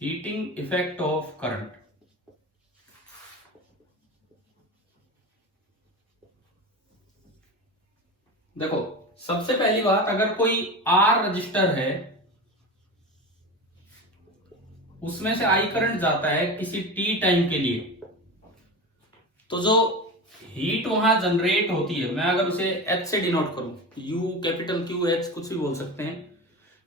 Heating effect of current. देखो, सबसे पहली बात, अगर कोई आर रजिस्टर है, उसमें से आई करंट जाता है किसी टी टाइम के लिए, तो जो हीट वहां जनरेट होती है, मैं अगर उसे एच से डिनोट करूं, यू कैपिटल क्यू एच कुछ भी बोल सकते हैं,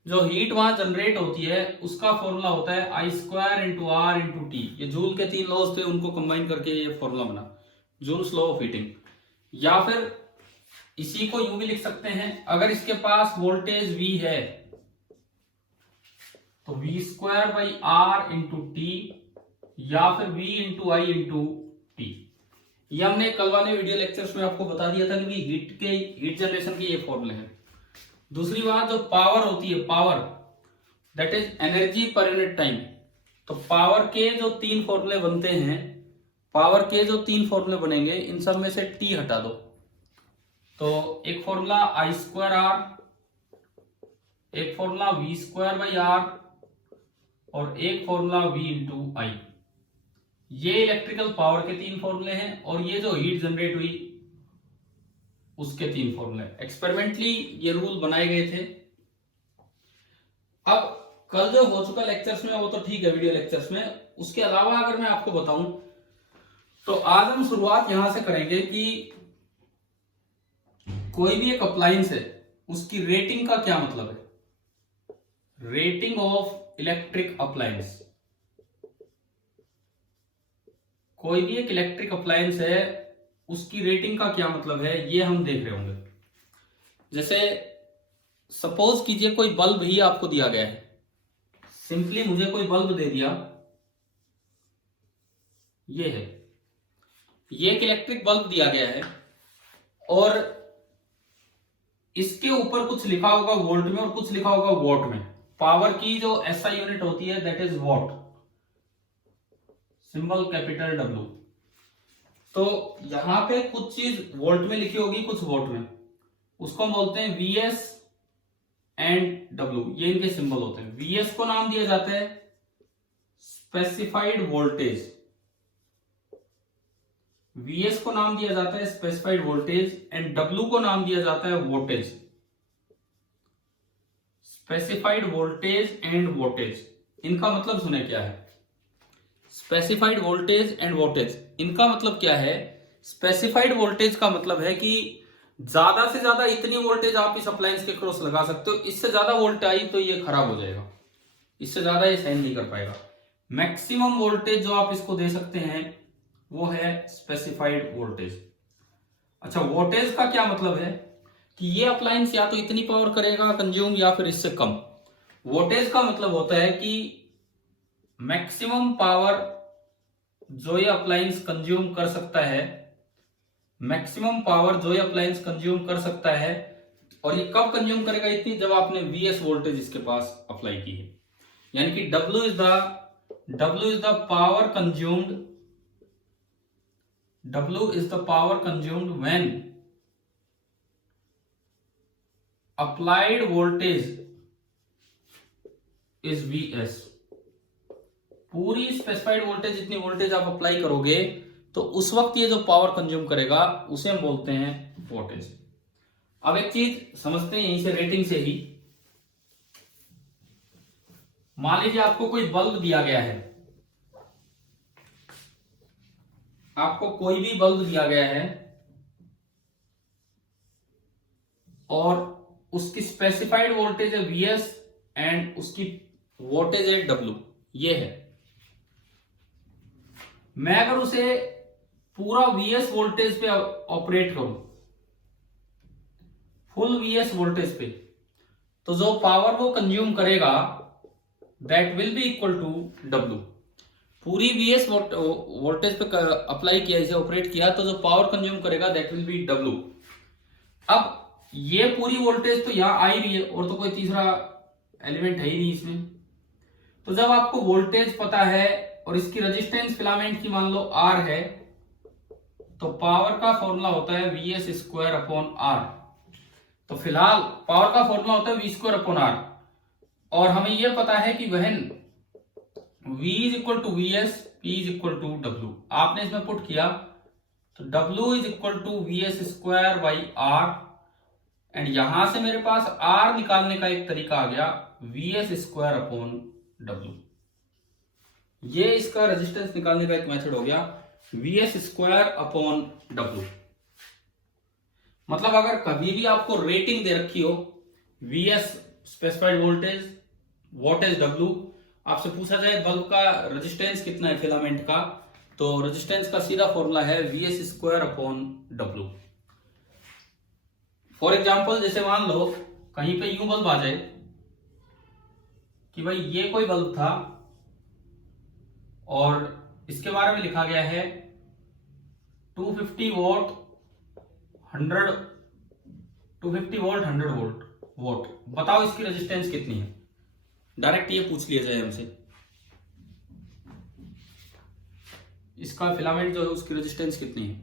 जो हीट वहां जनरेट होती है उसका फॉर्मूला होता है I square into R into T. ये जूल के 3 लॉज थे, उनको कंबाइन करके ये फॉर्मूला बना, जूल्स लॉ ऑफ हीटिंग। या फिर इसी को यूं भी लिख सकते हैं, अगर इसके पास वोल्टेज V है तो V square by R into T, या फिर V into I into T. ये हमने कल वाले वीडियो लेक्चर्स में आपको बता दिया था कि हीट जनरेशन के ये फॉर्मूले हैं। दूसरी बात, जो पावर होती है, power that is energy per unit time, तो पावर के जो 3 फॉर्मूले बनते हैं, पावर के जो 3 फॉर्मूले बनेंगे, इन सब में से टी हटा दो, तो एक फॉर्मूला आई स्क्वायर आर, एक formula V square by R, और एक फॉर्मूला वी इंटू आई। ये इलेक्ट्रिकल पावर के 3 फॉर्मूले हैं, और ये जो हीट जनरेट हुई उसके 3 फॉर्मूले। एक्सपेरिमेंटली ये रूल बनाए गए थे। अब कल जो हो चुका लेक्चर्स में वो तो ठीक है, वीडियो लेक्चर्स में, उसके अलावा अगर मैं आपको बताऊं तो आज हम शुरुआत यहां से करेंगे कि कोई भी एक अप्लायंस है, उसकी रेटिंग का क्या मतलब है। रेटिंग ऑफ इलेक्ट्रिक अप्लायंस, कोई भी एक इलेक्ट्रिक अप्लायंस है, उसकी रेटिंग का क्या मतलब है, ये हम देख रहे होंगे। जैसे सपोज कीजिए कोई बल्ब ही आपको दिया गया है, सिंपली मुझे कोई बल्ब दे दिया, ये है, ये एक इलेक्ट्रिक बल्ब दिया गया है, और इसके ऊपर कुछ लिखा होगा वोल्ट में और कुछ लिखा होगा वॉट में। पावर की जो एसआई यूनिट होती है that is what, symbol capital W. तो यहां पे कुछ चीज वोल्ट में लिखी होगी, कुछ वॉट में, उसको हम बोलते हैं वीएस एंड डब्ल्यू, ये इनके सिंबल होते हैं। वीएस को नाम दिया जाता है स्पेसिफाइड वोल्टेज, वीएस को नाम दिया जाता है स्पेसिफाइड वोल्टेज, एंड डब्ल्यू को नाम दिया जाता है voltage, specified voltage end voltage. इनका मतलब सुने क्या है, स्पेसिफाइड वोल्टेज एंड वोल्टेज, इनका मतलब क्या है। स्पेसिफाइड वोल्टेज का मतलब है कि ज्यादा से ज्यादा इतनी वोल्टेज आप इस अप्लायंस के क्रॉस लगा सकते हो, इससे ज्यादा वोल्ट आई तो ये खराब हो जाएगा, इससे ज्यादा ये सहन नहीं कर पाएगा। मैक्सिमम वोल्टेज जो आप इसको दे सकते हैं वो है स्पेसिफाइड वोल्टेज। अच्छा, वोल्टेज का क्या मतलब है कि ये अप्लायंस या तो इतनी पावर करेगा कंज्यूम या फिर इससे कम। वोल्टेज का मतलब होता है कि मैक्सिमम पावर जो ये अप्लायंस कंज्यूम कर सकता है, मैक्सिमम पावर जो ये अप्लायंस कंज्यूम कर सकता है, और ये कब कंज्यूम करेगा इतनी, जब आपने वीएस वोल्टेज इसके पास अप्लाई की है। यानी कि W is the power consumed, W is the power consumed when applied voltage is Vs। पूरी स्पेसिफाइड वोल्टेज, जितनी वोल्टेज आप अप्लाई करोगे तो उस वक्त ये जो पावर कंज्यूम करेगा उसे हम बोलते हैं वोल्टेज। अब एक चीज समझते हैं यहीं से, रेटिंग से ही। मान लीजिए आपको कोई बल्ब दिया गया है, आपको कोई भी बल्ब दिया गया है और उसकी स्पेसिफाइड वोल्टेज है Vs एंड उसकी वोल्टेज है W, ये है। मैं अगर उसे पूरा Vs वोल्टेज पे ऑपरेट करूं, फुल Vs वोल्टेज पे, तो जो पावर वो कंज्यूम करेगा that will be equal to W। पूरी Vs वोल्टेज पे अप्लाई किया, इसे ऑपरेट किया, तो जो पावर कंज्यूम करेगा दैट विल बी W। अब ये पूरी वोल्टेज तो यहां आई रही है, और तो कोई तीसरा एलिमेंट है ही नहीं इसमें। तो जब आपको वोल्टेज पता है और इसकी रेजिस्टेंस फिलामेंट की मान लो R है, तो पावर का फॉर्मूला होता है Vs स्क्वायर अपॉन R। तो फिलहाल पावर का फॉर्मूला होता है V स्क्वायर अपॉन R, और हमें यह पता है कि when V is equal to V S, P is equal to W। आपने इसमें पुट किया तो W is equal to V S square by R, and यहां से मेरे पास R निकालने का एक तरीका आ गया, we S square upon W। ये इसका रेजिस्टेंस निकालने का एक मेथड हो गया, we S square upon W। मतलब अगर कभी भी आपको रेटिंग दे रखी हो, V S specified voltage, voltage W, आपसे पूछा जाए बल्ब का रेजिस्टेंस कितना है फिलामेंट का, तो रेजिस्टेंस का सीधा फॉर्मूला है V S square upon W। For example जैसे मान लो कहीं पे यूं बल्ब आ जाए कि भाई ये कोई बल्ब था और इसके बारे में लिखा गया है 250 वोल्ट 100 250 वोल्ट 100 वोल्ट, बताओ इसकी रेजिस्टेंस कितनी है। डायरेक्ट ये पूछ लिया जाए हमसे, इसका फिलामेंट जो है उसकी रेजिस्टेंस कितनी है।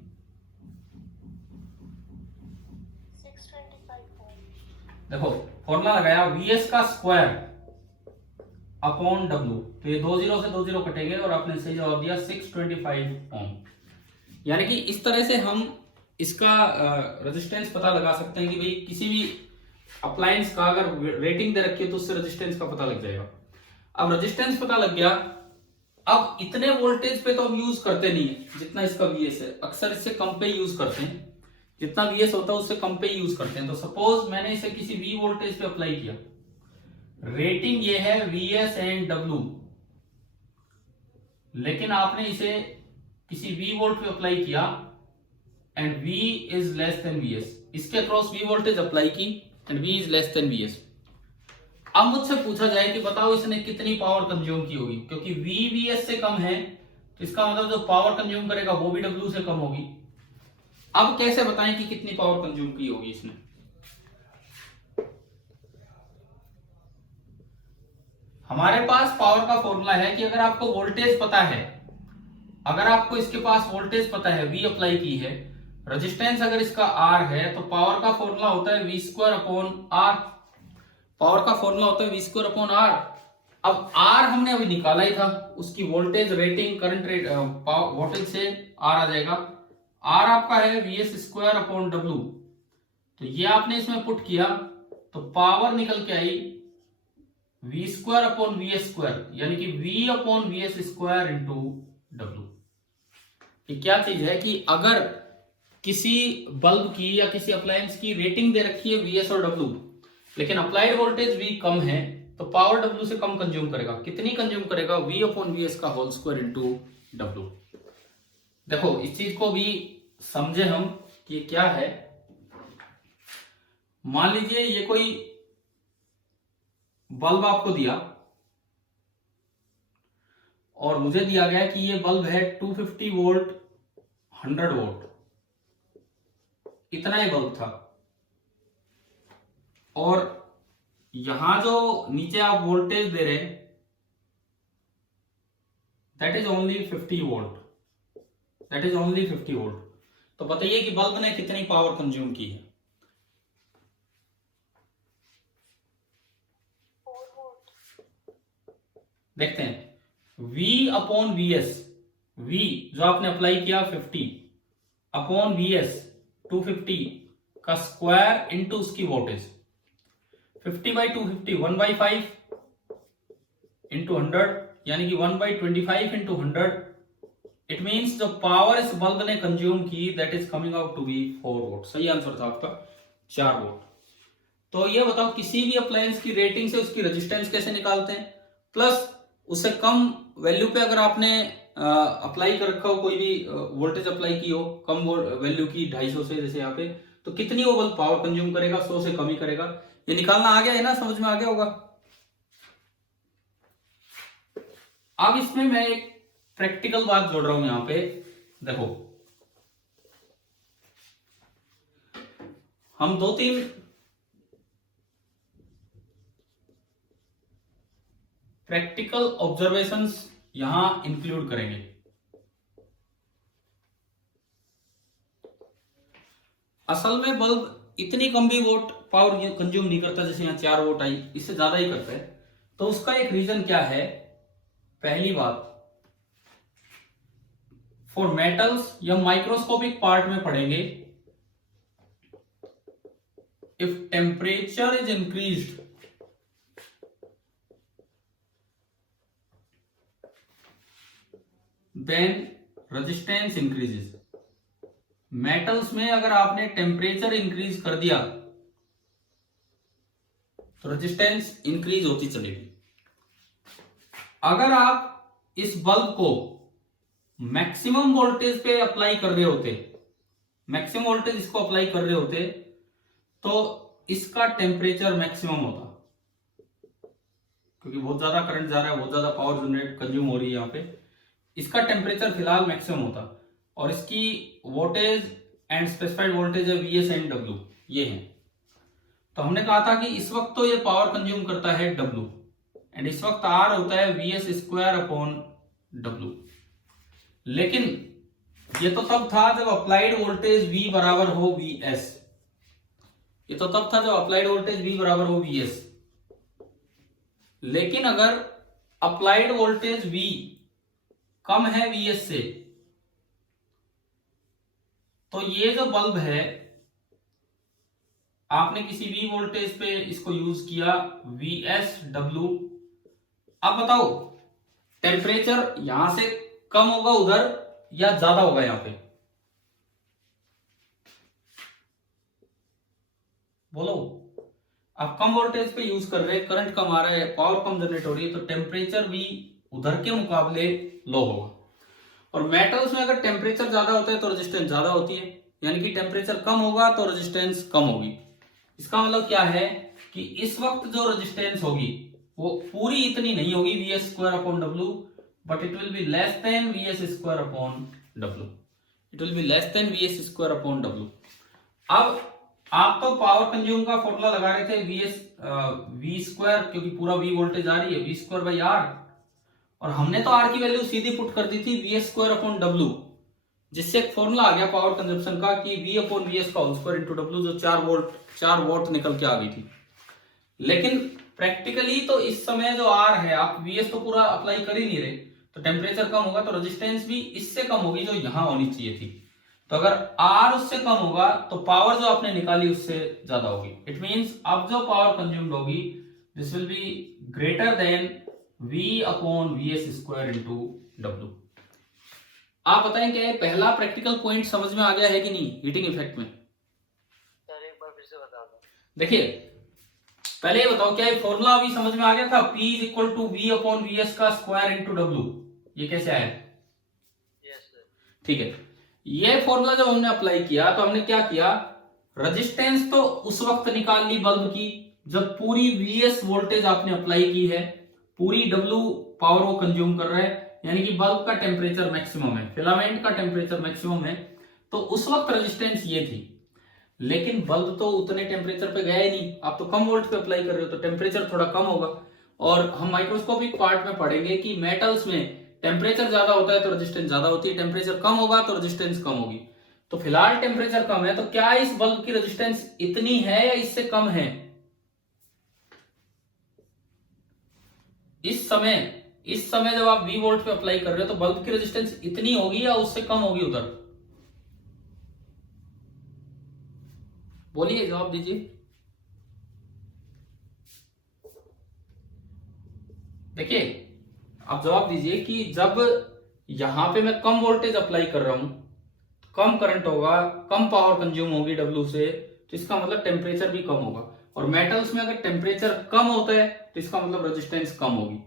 625 देखो फॉर्मूला लगाया वी एस का स्क्वायर अपॉन W, तो ये 2 जीरो से 2 जीरो कटेंगे और आपने सही जवाब दिया 625 ओम। यानी कि इस तरह से हम इसका रेजिस्टेंस पता लगा सकते हैं कि भाई किसी भी अप्लायंस का अगर रेटिंग दे रखी है तो उससे रेजिस्टेंस का पता लग जाएगा। अब रेजिस्टेंस पता लग गया, अब इतने वोल्टेज पे तो हम यूज करते नहीं है जितना इसका वीएस है, अक्सर इससे कम पे यूज करते हैं, जितना वीएस होता है उससे कम पे यूज करते हैं। तो सपोज मैंने इसे किसी वी वोल्टेज पे अप्लाई किया, रेटिंग ये है वीएस एंड डब्ल्यू, लेकिन आपने इसे किसी वी वोल्ट पे अप्लाई किया and V is less than VS, इसके अक्रॉस V वोल्टेज अप्लाई की and V is less than VS। अब मुझसे पूछा जाए कि बताओ इसने कितनी पावर कंज्यूम की होगी, क्योंकि V VS से कम है तो इसका मतलब जो पावर कंज्यूम करेगा वो भी W से कम होगी। अब कैसे बताएं कि कितनी पावर कंज्यूम की होगी इसने। हमारे पास पावर का फॉर्मूला है कि अगर आपको वोल्टेज पता है, अगर आपको इसके पास वोल्टेज पता है, V अप्लाई की है, रेजिस्टेंस अगर इसका R है, तो पावर का फॉर्मूला होता है V square upon R। Power का फॉर्मूला होता है वी स्क्वायर अपॉन R। अब R हमने अभी निकाला ही था, उसकी voltage rating current rate voltage से R आ जाएगा। R आपका है V S square upon W, तो ये आपने इसमें पुट किया तो पावर निकल के I V square upon V S square, यानी कि V upon V S square into W। ये क्या चीज है कि अगर किसी बल्ब की या किसी अप्लायंस की रेटिंग दे रखी है VS और W, लेकिन अप्लाइड वोल्टेज V कम है, तो पावर W से कम कंज्यूम करेगा। कितनी कंज्यूम करेगा? V अपॉन VS का होल स्क्वायर इंटू W। देखो इस चीज को भी समझे हम कि ये क्या है। मान लीजिए ये कोई बल्ब आपको दिया और मुझे दिया गया कि ये बल्ब है 250 वोल्ट 100 वोल्ट, इतना ही बल्ब था, और यहां जो नीचे आप वोल्टेज दे रहे हैं that is only 50 volt, that is only 50 volt. तो बताइए कि बल्ब ने कितनी पावर कंज्यूम की है। 4 वोल्ट। देखते हैं V अपॉन VS, V जो आपने अप्लाई किया 50 अपॉन VS 250 का स्क्वायर इंटू उसकी वोल्टेज, 50 बाई 250 1/5 इंटू 100, यानी कि 1/25 into 100। It means the power इस बल्ब ने कंज्यूम की that is coming out to be 4 volt. सही आंसर था आपका 4 वोल्ट। तो ये बताओ किसी भी अप्लायंस की रेटिंग से उसकी रेजिस्टेंस कैसे निकालते हैं, प्लस उससे कम वैल्यू पे अगर आपने अप्लाई कर रखा हो, कोई भी वोल्टेज अप्लाई की हो कम वैल्यू की 250 से, जैसे यहाँ पे, तो कितनी वो बल्ब पावर कंज्यूम करेगा, 100 से कम ही करेगा। ये निकालना आ गया है ना, समझ में आ गया होगा। अब इसमें मैं एक प्रैक्टिकल बात जोड़ रहा हूं यहां पे। देखो हम 2-3 प्रैक्टिकल ऑब्जर्वेशंस यहां इंक्लूड करेंगे। असल में बल्ब इतनी कम भी वोट पावर कंज्यूम नहीं करता, जैसे यहाँ 4 वोट आई, इससे ज्यादा ही करता है। तो उसका एक रीजन क्या है पहली बात, फॉर मेटल्स या माइक्रोस्कोपिक पार्ट में पढ़ेंगे, if temperature is increased then resistance increases. Metals में अगर आपने टेम्परेचर इंक्रीज कर दिया तो रेजिस्टेंस इंक्रीज होती चलेगी। अगर आप इस बल्ब को मैक्सिमम वोल्टेज पे अप्लाई कर रहे होते, मैक्सिमम वोल्टेज इसको अप्लाई कर रहे होते, तो इसका टेम्परेचर मैक्सिमम होता, क्योंकि बहुत ज्यादा करंट जा रहा है, बहुत ज्यादा पावर जनरेट कंज्यूम हो रही है यहाँ पे, इसका टेम्परेचर फिलहाल मैक्सिमम होता, और इसकी वोल्टेज एंड स्पेसिफाइड वोल्टेज है वीएस एंड डब्ल्यू, ये है। तो हमने कहा था कि इस वक्त तो ये पावर कंज्यूम करता है डब्ल्यू, एंड इस वक्त आर होता है वीएस स्क्वायर अपॉन डब्ल्यू। लेकिन ये तो तब था जब अप्लाइड वोल्टेज V बराबर हो Vs, ये तो तब था जब अप्लाइड वोल्टेज V बराबर हो Vs। लेकिन अगर अप्लाइड वोल्टेज V कम है Vs से, तो ये जो बल्ब है, आपने किसी V वोल्टेज पे इसको यूज किया VSW। अब बताओ टेम्परेचर यहां से कम होगा उधर या ज्यादा होगा यहां पे, बोलो। आप कम वोल्टेज पे यूज कर रहे हैं, करंट कम आ रहा है, पावर कम जनरेट हो रही है, तो टेम्परेचर भी उधर के मुकाबले लो होगा। और मेटल्स में अगर टेम्परेचर ज्यादा होता है तो रेजिस्टेंस ज्यादा होती है, यानी कि टेम्परेचर कम होगा तो रेजिस्टेंस कम होगी। इसका मतलब क्या है कि इस वक्त जो रेजिस्टेंस होगी वो पूरी इतनी नहीं होगी Vs square upon W, but it will be less than Vs square upon W, it will be less than Vs square upon W. अब आप तो पावर कंज्यूम का फॉर्मूला लगा रहे थे V स्क्वायर, क्योंकि पूरा V वोल्टेज आ रही है, V स्क्वायर बाई आर, और हमने तो R की वैल्यू सीधी पुट कर दी थी Vs स्क्वायर अपॉन डब्ल्यू, जिससे एक फॉर्मूला आ गया पावर कंजप्शन का कि V अपॉन Vs का होल स्क्वायर इंटू डब्ल्यू, जो 4 वोल्ट निकल के आ गई थी। लेकिन प्रैक्टिकली तो इस समय जो R है, आप Vs तो पूरा अप्लाई कर ही नहीं रहे, तो टेम्परेचर कम होगा तो रेजिस्टेंस भी इससे कम होगी जो यहां होनी चाहिए थी। तो अगर R उससे कम होगा तो पावर जो आपने निकाली उससे ज्यादा होगी। इट मींस अब जो पावर कंज्यूम्ड होगी this will be greater than V upon Vs square into W. आप बताएं क्या ये पहला प्रैक्टिकल पॉइंट समझ में आ गया है कि नहीं हीटिंग इफेक्ट में? सर एक बार फिर से बता दो। देखिए पहले ये बताओ, क्या ये फॉर्मूला अभी समझ में आ गया था? P is equal to V upon Vs का स्क्वायर इंटू डब्ल्यू, ये कैसे आया? Yes sir. ठीक है, ये फॉर्मूला जब हमने अप्लाई किया तो हमने क्या किया, रेजिस्टेंस तो उस वक्त निकाल ली बल्ब की जब पूरी Vs वोल्टेज आपने अप्लाई की है, पूरी W पावर वो कंज्यूम कर रहा है, यानी कि बल्ब का टेम्परेचर मैक्सिमम है, फिलामेंट का टेम्परेचर मैक्सिमम है, तो उस वक्त रेजिस्टेंस ये थी। लेकिन बल्ब तो उतने टेम्परेचर पे गया ही नहीं, आप तो कम वोल्ट पे अप्लाई कर रहे हो, तो टेम्परेचर थोड़ा कम होगा। और हम माइक्रोस्कोपिक पार्ट में पढ़ेंगे कि मेटल्स में टेम्परेचर ज्यादा होता है तो रेजिस्टेंस ज्यादा होती है, टेम्परेचर कम होगा तो रेजिस्टेंस कम होगी। तो फिलहाल टेम्परेचर कम है, तो क्या इस बल्ब की रेजिस्टेंस इतनी है या इससे कम है? इस समय जब आप V वोल्ट पे अप्लाई कर रहे हो तो बल्ब की रेजिस्टेंस इतनी होगी या उससे कम होगी उधर? बोलिए, जवाब दीजिए। देखिए आप जवाब दीजिए कि जब यहां पे मैं कम वोल्टेज अप्लाई कर रहा हूं, कम करंट होगा, कम पावर कंज्यूम होगी डब्ल्यू से, तो इसका मतलब टेम्परेचर भी कम होगा। और मेटल्स में अगर टेम्परेचर कम होता है तो इसका मतलब रेजिस्टेंस कम होगी।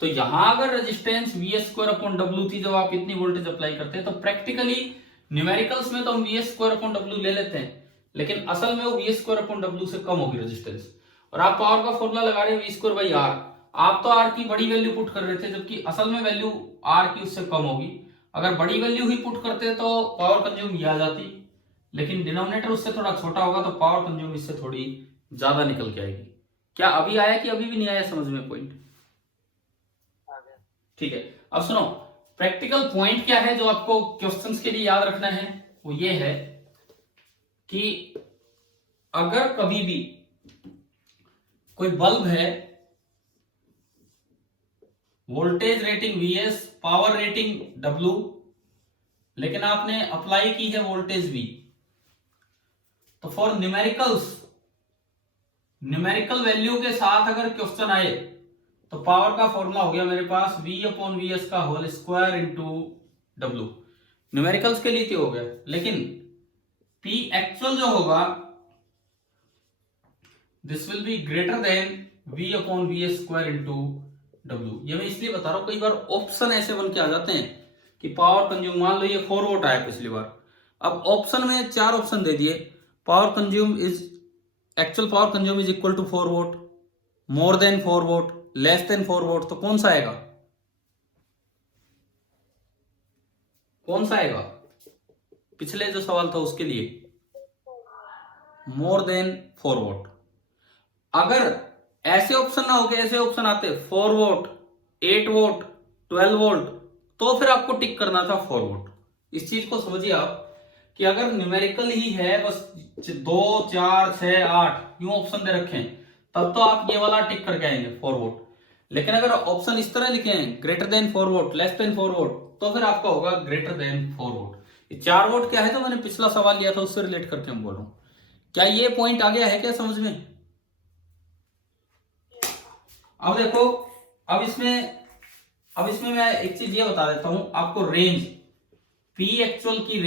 तो यहां अगर resistance Vs square upon W थी जब आप इतनी वोल्टेज अप्लाई करते हैं, तो प्रैक्टिकली न्यूमेरिकल्स में तो हम Vs स्क्वायर अपॉन डब्ल्यू ले लेते हैं, लेकिन असल में वो Vs स्क्वायर अपॉन डब्ल्यू से कम होगी रेजिस्टेंस। और आप पावर का फॉर्मूला लगा रहे हैं V स्क्वायर बाई आर, आप तो R की बड़ी वैल्यू पुट कर रहे थे, जबकि असल में वैल्यू R की उससे कम होगी। अगर बड़ी वैल्यू ही पुट करते तो पावर कंज्यूम ये आ जाती, लेकिन डिनोमिनेटर उससे थोड़ा छोटा होगा तो पावर कंज्यूम इससे थोड़ी ज्यादा निकल के आएगी। क्या अभी आया कि अभी भी नहीं आया समझ में पॉइंट? ठीक है, अब सुनो, प्रैक्टिकल पॉइंट क्या है जो आपको क्वेश्चंस के लिए याद रखना है, वो ये है कि अगर कभी भी कोई बल्ब है voltage rating Vs, power rating W, लेकिन आपने अप्लाई की है वोल्टेज V। तो फॉर न्यूमेरिकल वैल्यू के साथ अगर क्वेश्चन आए तो पावर का फॉर्मूला हो गया मेरे पास V/Vs का whole square into W। Numericals के लिए तो हो गया, लेकिन P एक्चुअल जो होगा this will be greater than V/Vs square into W। ये मैं इसलिए बता रहा हूं, कई बार ऑप्शन ऐसे बन के आ जाते हैं कि पावर कंज्यूम, मान लो ये 4 वोट आया पिछली बार, अब ऑप्शन में 4 ऑप्शन दे दिए, power consume is, actual power consume is equal to 4 watt, more than 4 watt, less than 4 watt, तो कौन सा आएगा? कौन सा आएगा? पिछले जो सवाल था उसके लिए मोर देन 4 वोट। अगर ऐसे ऑप्शन ना हो, ऐसे ऑप्शन आते 4 वोट, 8 वोट, 12 वोल्ट, तो फिर आपको टिक करना था 4 वोट। इस चीज को समझिए आप कि अगर न्यूमेरिकल ही है बस 2, 4, 6, 8 यूं ऑप्शन दे रखे हैं, तब तो आप ये वाला टिक करके आएंगे 4 वोट। लेकिन अगर ऑप्शन इस तरह लिखे हैं greater than 4 watt, less than 4 watt, तो फिर आपका होगा ग्रेटर देन 4 वोट। ये 4 वोट क्या है, तो मैंने पिछला सवाल लिया था उससे रिलेट करके हम बोल रहा हूं। क्या ये पॉइंट आ गया है क्या समझ में? अब देखो, अब इसमें मैं एक चीज ये बता देता हूं आपको, रेंज P एक्चुअल की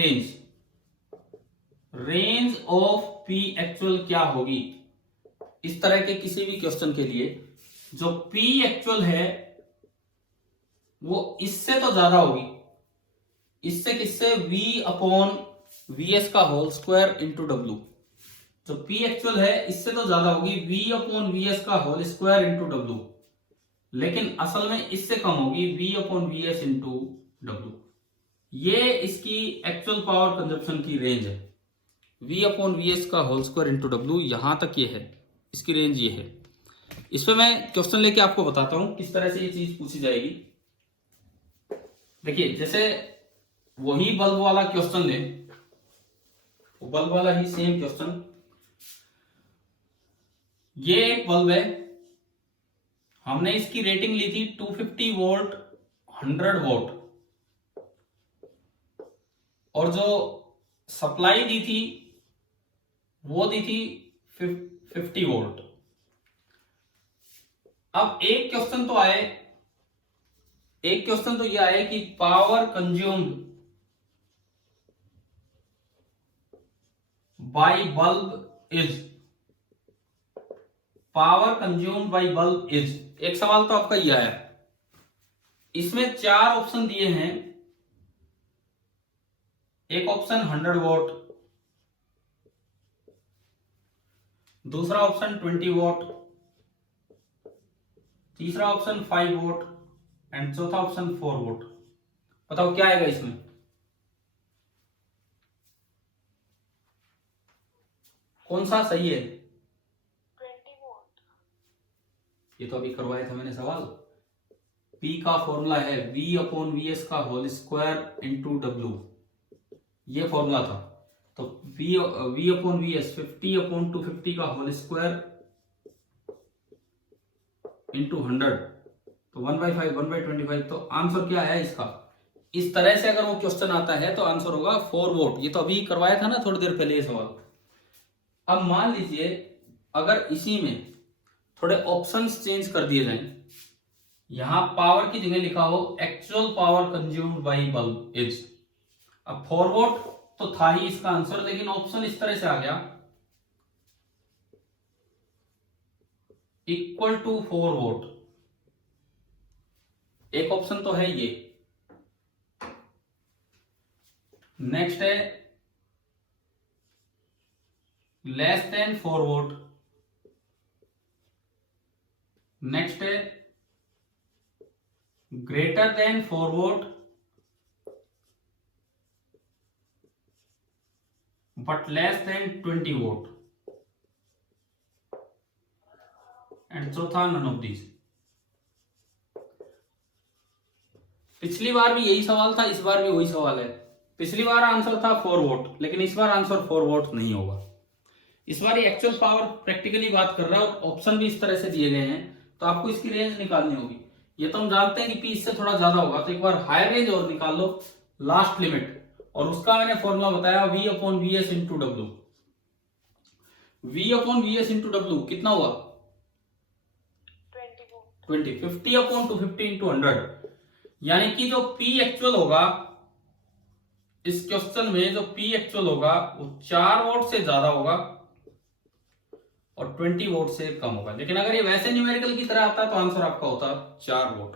रेंज ऑफ P एक्चुअल क्या होगी इस तरह के किसी भी क्वेश्चन के लिए। जो P एक्चुअल है वो इससे तो ज्यादा होगी, इससे किससे? V/Vs का होल स्क्वायर इंटू W। जो P एक्चुअल है इससे तो ज्यादा होगी V/Vs का होल स्क्वायर इंटू W, लेकिन असल में इससे कम होगी V/Vs इंटू W। ये इसकी एक्चुअल पावर कंजप्शन की रेंज है, V/Vs का होल स्क्वायर इंटू W, यहां तक ये है, इसकी रेंज ये है। इस पे मैं क्वेश्चन लेके आपको बताता हूं किस तरह से ये चीज पूछी जाएगी। देखिए, जैसे वही बल्ब वाला क्वेश्चन ले, वो बल्ब वाला ही सेम क्वेश्चन, ये एक बल्ब है, हमने इसकी रेटिंग ली थी 250 वोल्ट 100 वोट, और जो सप्लाई दी थी वो दी थी 50 वोल्ट। अब एक क्वेश्चन तो यह आए कि power consumed by bulb is, एक सवाल तो आपका यह आया। इसमें 4 ऑप्शन दिए हैं, एक ऑप्शन 100 वोट, दूसरा ऑप्शन 20 वोट, तीसरा ऑप्शन 5 वोट एंड चौथा ऑप्शन 4 वोट। बताओ क्या आएगा इसमें? कौन सा सही है? 20 वोट। ये तो अभी करवाया था मैंने सवाल। P का फॉर्मूला है V/Vs का होल स्क्वायर इंटू W, ये फॉर्मूला था। तो V/Vs 50/250 का होल स्क्वायर इंटू 100, तो 1/5 1/25। तो आंसर क्या है इसका? इस तरह से अगर वो क्वेश्चन आता है तो आंसर होगा 4 वोट। ये तो अभी करवाया था ना थोड़ी देर पहले ये सवाल। अब मान लीजिए अगर इसी में थोड़े ऑप्शंस चेंज कर दिए जाएं, यहां पावर की जगह लिखा हो actual power consumed by bulb is. अब 4 वोट तो था ही इसका आंसर, लेकिन ऑप्शन इस तरह से आ गया इक्वल टू 4 वोट। एक ऑप्शन तो है ये। नेक्स्ट है लेस देन 4 वोट, नेक्स्ट है greater than 4 vote but less than 20 vote, and चौथा नन ऑफ दीज। पिछली बार भी यही सवाल था, इस बार भी वही सवाल है। पिछली बार आंसर था 4 वोट, लेकिन इस बार आंसर 4 वोट नहीं होगा। इस बार ये एक्चुअल पावर प्रैक्टिकली बात कर रहा है और ऑप्शन भी इस तरह से दिए गए हैं, तो आपको इसकी रेंज निकालनी होगी। ये तो हम जानते हैं कि P इससे थोड़ा ज्यादा होगा, तो एक बार हायर रेंज और निकाल लो, लास्ट लिमिट, और उसका मैंने फॉर्मूला बताया V upon V S into W. V upon V S into W कितना हुआ? 20। 50 अपॉन 250 इंटू 100, यानी कि जो P एक्चुअल होगा इस क्वेश्चन में, जो P एक्चुअल होगा वो 4 वोल्ट से ज्यादा होगा और 20 वोल्ट से कम होगा। लेकिन अगर ये वैसे न्यूमेरिकल की तरह आता है तो आंसर आपका होता 4 वोल्ट।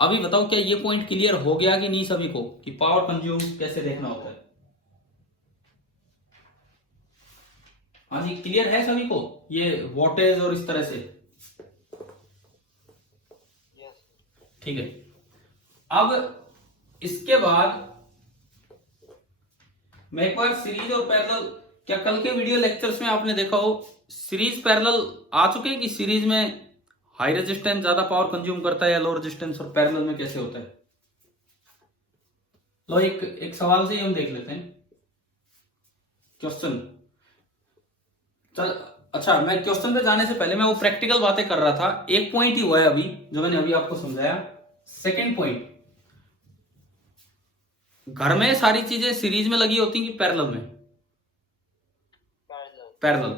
अभी बताओ क्या ये पॉइंट क्लियर हो गया कि नहीं सभी को, कि पावर कंज्यूम कैसे देखना होता है? हाँ जी, क्लियर है सभी को ये वोल्टेज और इस तरह से? यस। ठीक है। अब इसके बाद मैं एक बार सीरीज और पैरेलल, क्या कल के वीडियो लेक्चर्स में आपने देखा हो सीरीज पैरेलल आ चुके हैं कि सीरीज में हाई रेजिस्टेंस ज्यादा पावर कंज्यूम करता है या लो रेजिस्टेंस, और पैरेलल में कैसे होता है? लो एक सवाल से ही हम देख लेते हैं क्वेश्चन। चल अच्छा, मैं क्वेश्चन पे जाने से पहले मैं वो प्रैक्टिकल बातें कर रहा था। एक पॉइंट ही हुआ है अभी जो मैंने अभी आपको समझाया। सेकंड पॉइंट, घर में सारी चीजें सीरीज में लगी होती हैं कि पैरेलल में? पैरेलल।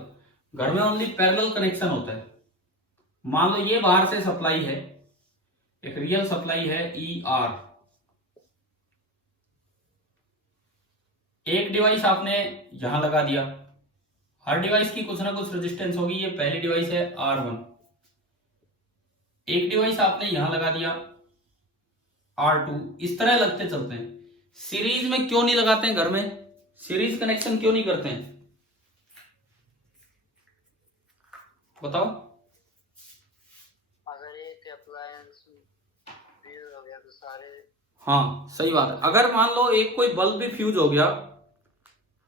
घर में ओनली पैरेलल कनेक्शन होता है। मान लो ये बाहर से सप्लाई है, एक रियल सप्लाई है ER, एक डिवाइस आपने यहां लगा दिया, हर डिवाइस की कुछ ना कुछ रेजिस्टेंस होगी। ये पहली डिवाइस है R1, एक डिवाइस आपने यहां लगा दिया R2, इस तरह लगते चलते हैं। सीरीज में क्यों नहीं लगाते हैं? घर में सीरीज कनेक्शन क्यों नहीं करते हैं बताओ? अगर एक अप्लायंस फ्यूज हो गया तो सारे। हाँ सही बात। अगर मान लो एक कोई बल्ब भी फ्यूज हो गया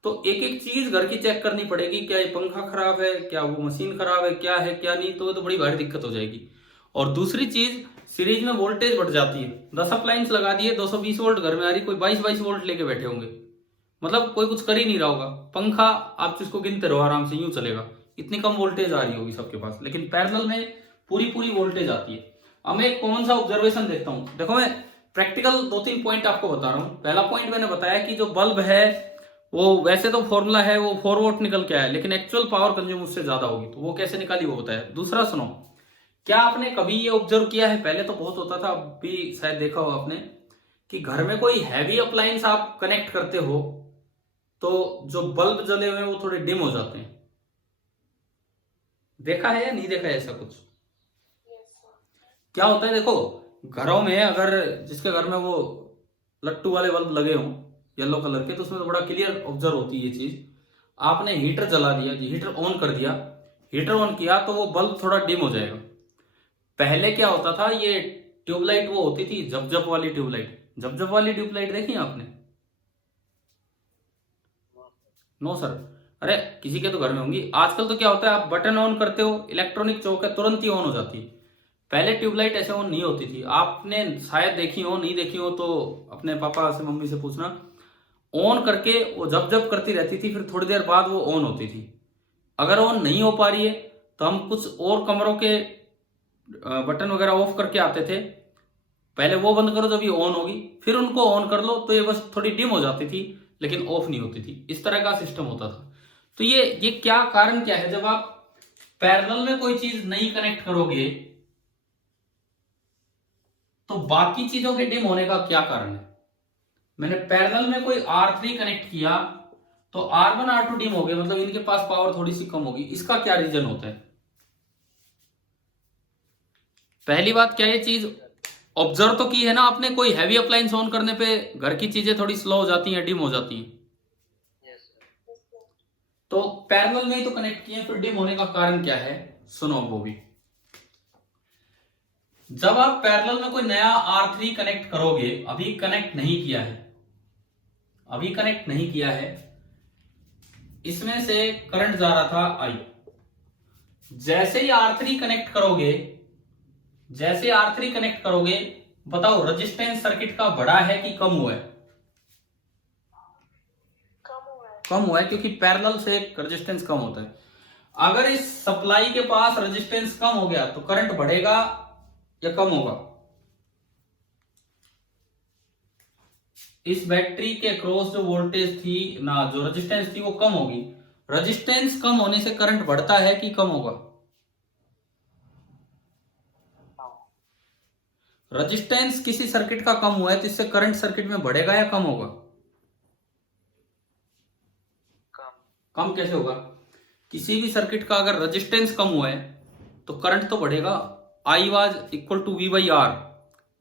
तो एक एक चीज घर की चेक करनी पड़ेगी, क्या ये पंखा खराब है, क्या वो मशीन खराब है, क्या है क्या नहीं, तो बड़ी भारी दिक्कत हो जाएगी। और दूसरी चीज, सीरीज में वोल्टेज बढ़ जाती है। 10 अप्लायंस लगा दिए, 220 वोल्ट घर में आ रही, कोई 22 वोल्ट लेके बैठे होंगे, मतलब कोई कुछ कर ही नहीं रहा होगा। पंखा आप जिसको गिनते रहो आराम से यूं चलेगा, इतनी कम वोल्टेज आ रही होगी सबके पास। लेकिन पैरेलल में पूरी वोल्टेज आती है। अब मैं एक कॉमन सा ऑब्जर्वेशन देखता हूं। देखो मैं प्रैक्टिकल 2-3 पॉइंट आपको बता रहा हूं। पहला पॉइंट मैंने बताया कि जो बल्ब है वो वैसे तो फॉर्मूला है वो 4 वोल्ट निकल के आया, लेकिन एक्चुअल पावर कंज्यूम उससे ज्यादा होगी, तो वो कैसे निकाली वो बताया। दूसरा सुनो, क्या आपने कभी ये ऑब्जर्व किया है, पहले तो बहुत होता था, अब भी शायद देखा हो आपने, कि घर में कोई हैवी अप्लायंस आप कनेक्ट करते हो तो जो बल्ब जले हुए हैं वो थोड़े डिम हो जाते हैं। देखा है या नहीं देखा है ऐसा कुछ? क्या होता है देखो, घरों में अगर जिसके घर में वो लट्टू वाले बल्ब लगे हों येलो कलर के, तो उसमें तो बड़ा क्लियर ऑब्जर्व होती है ये चीज। आपने हीटर जला दिया, हीटर ऑन कर दिया, हीटर ऑन किया तो वो बल्ब थोड़ा डिम हो जाएगा। पहले क्या होता था, ये ट्यूबलाइट वो होती थी जब वाली ट्यूबलाइट, जब वाली ट्यूबलाइट देखी आपने? नो सर, अरे किसी के तो घर में होंगी। आजकल तो क्या होता है, आप बटन ऑन करते हो, इलेक्ट्रॉनिक चौक है, तुरंत ही ऑन हो जाती है। पहले ट्यूबलाइट ऐसे ऑन नहीं होती थी, आपने शायद देखी हो, नहीं देखी हो तो अपने पापा से मम्मी से पूछना। ऑन करके वो जब करती रहती थी, फिर थोड़ी देर बाद वो ऑन होती थी। अगर ऑन नहीं हो पा रही है तो हम कुछ और कमरों के बटन वगैरह ऑफ करके आते थे, पहले वो बंद करो जब ये ऑन होगी, फिर उनको ऑन कर लो, तो ये बस थोड़ी डिम हो जाती थी लेकिन ऑफ नहीं होती थी। इस तरह का सिस्टम होता था। तो ये क्या कारण क्या है, जब आप पैरेलल में कोई चीज नहीं कनेक्ट करोगे तो बाकी चीजों के डिम होने का क्या कारण है? मैंने पैरेलल में कोई R3 कनेक्ट किया तो R1 R2 डिम हो गए, मतलब इनके पास पावर थोड़ी सी कम होगी। इसका क्या रीजन होता है? पहली बात, क्या ये चीज ऑब्जर्व तो की है ना आपने, कोई हैवी अप्लायंस ऑन करने पे घर की चीजें थोड़ी स्लो हो जाती हैं, डिम हो जाती हैं। तो पैरेलल में ही तो कनेक्ट किए, फिर डिम होने का कारण क्या है? सुनो वो भी, जब आप पैरेलल में कोई नया R3 कनेक्ट करोगे, अभी कनेक्ट नहीं किया है, इसमें से करंट जा रहा था I, जैसे ही R3 कनेक्ट करोगे, बताओ रेजिस्टेंस सर्किट का बढ़ा है कि कम हुआ है? कम हुआ है, क्योंकि पैरेलल से रेजिस्टेंस कम होता है। अगर इस सप्लाई के पास रेजिस्टेंस कम हो गया तो करंट बढ़ेगा या कम होगा? इस बैटरी के अक्रॉस जो वोल्टेज थी ना, जो रेजिस्टेंस थी वो कम होगी। रेजिस्टेंस कम होने से करंट बढ़ता है कि कम होगा? रेजिस्टेंस किसी सर्किट का कम हुआ है तो इससे करंट सर्किट में बढ़ेगा या कम होगा? कम। कम कैसे होगा? किसी भी सर्किट का अगर रेजिस्टेंस कम हुआ है तो करंट तो बढ़ेगा। I was equal to V by R.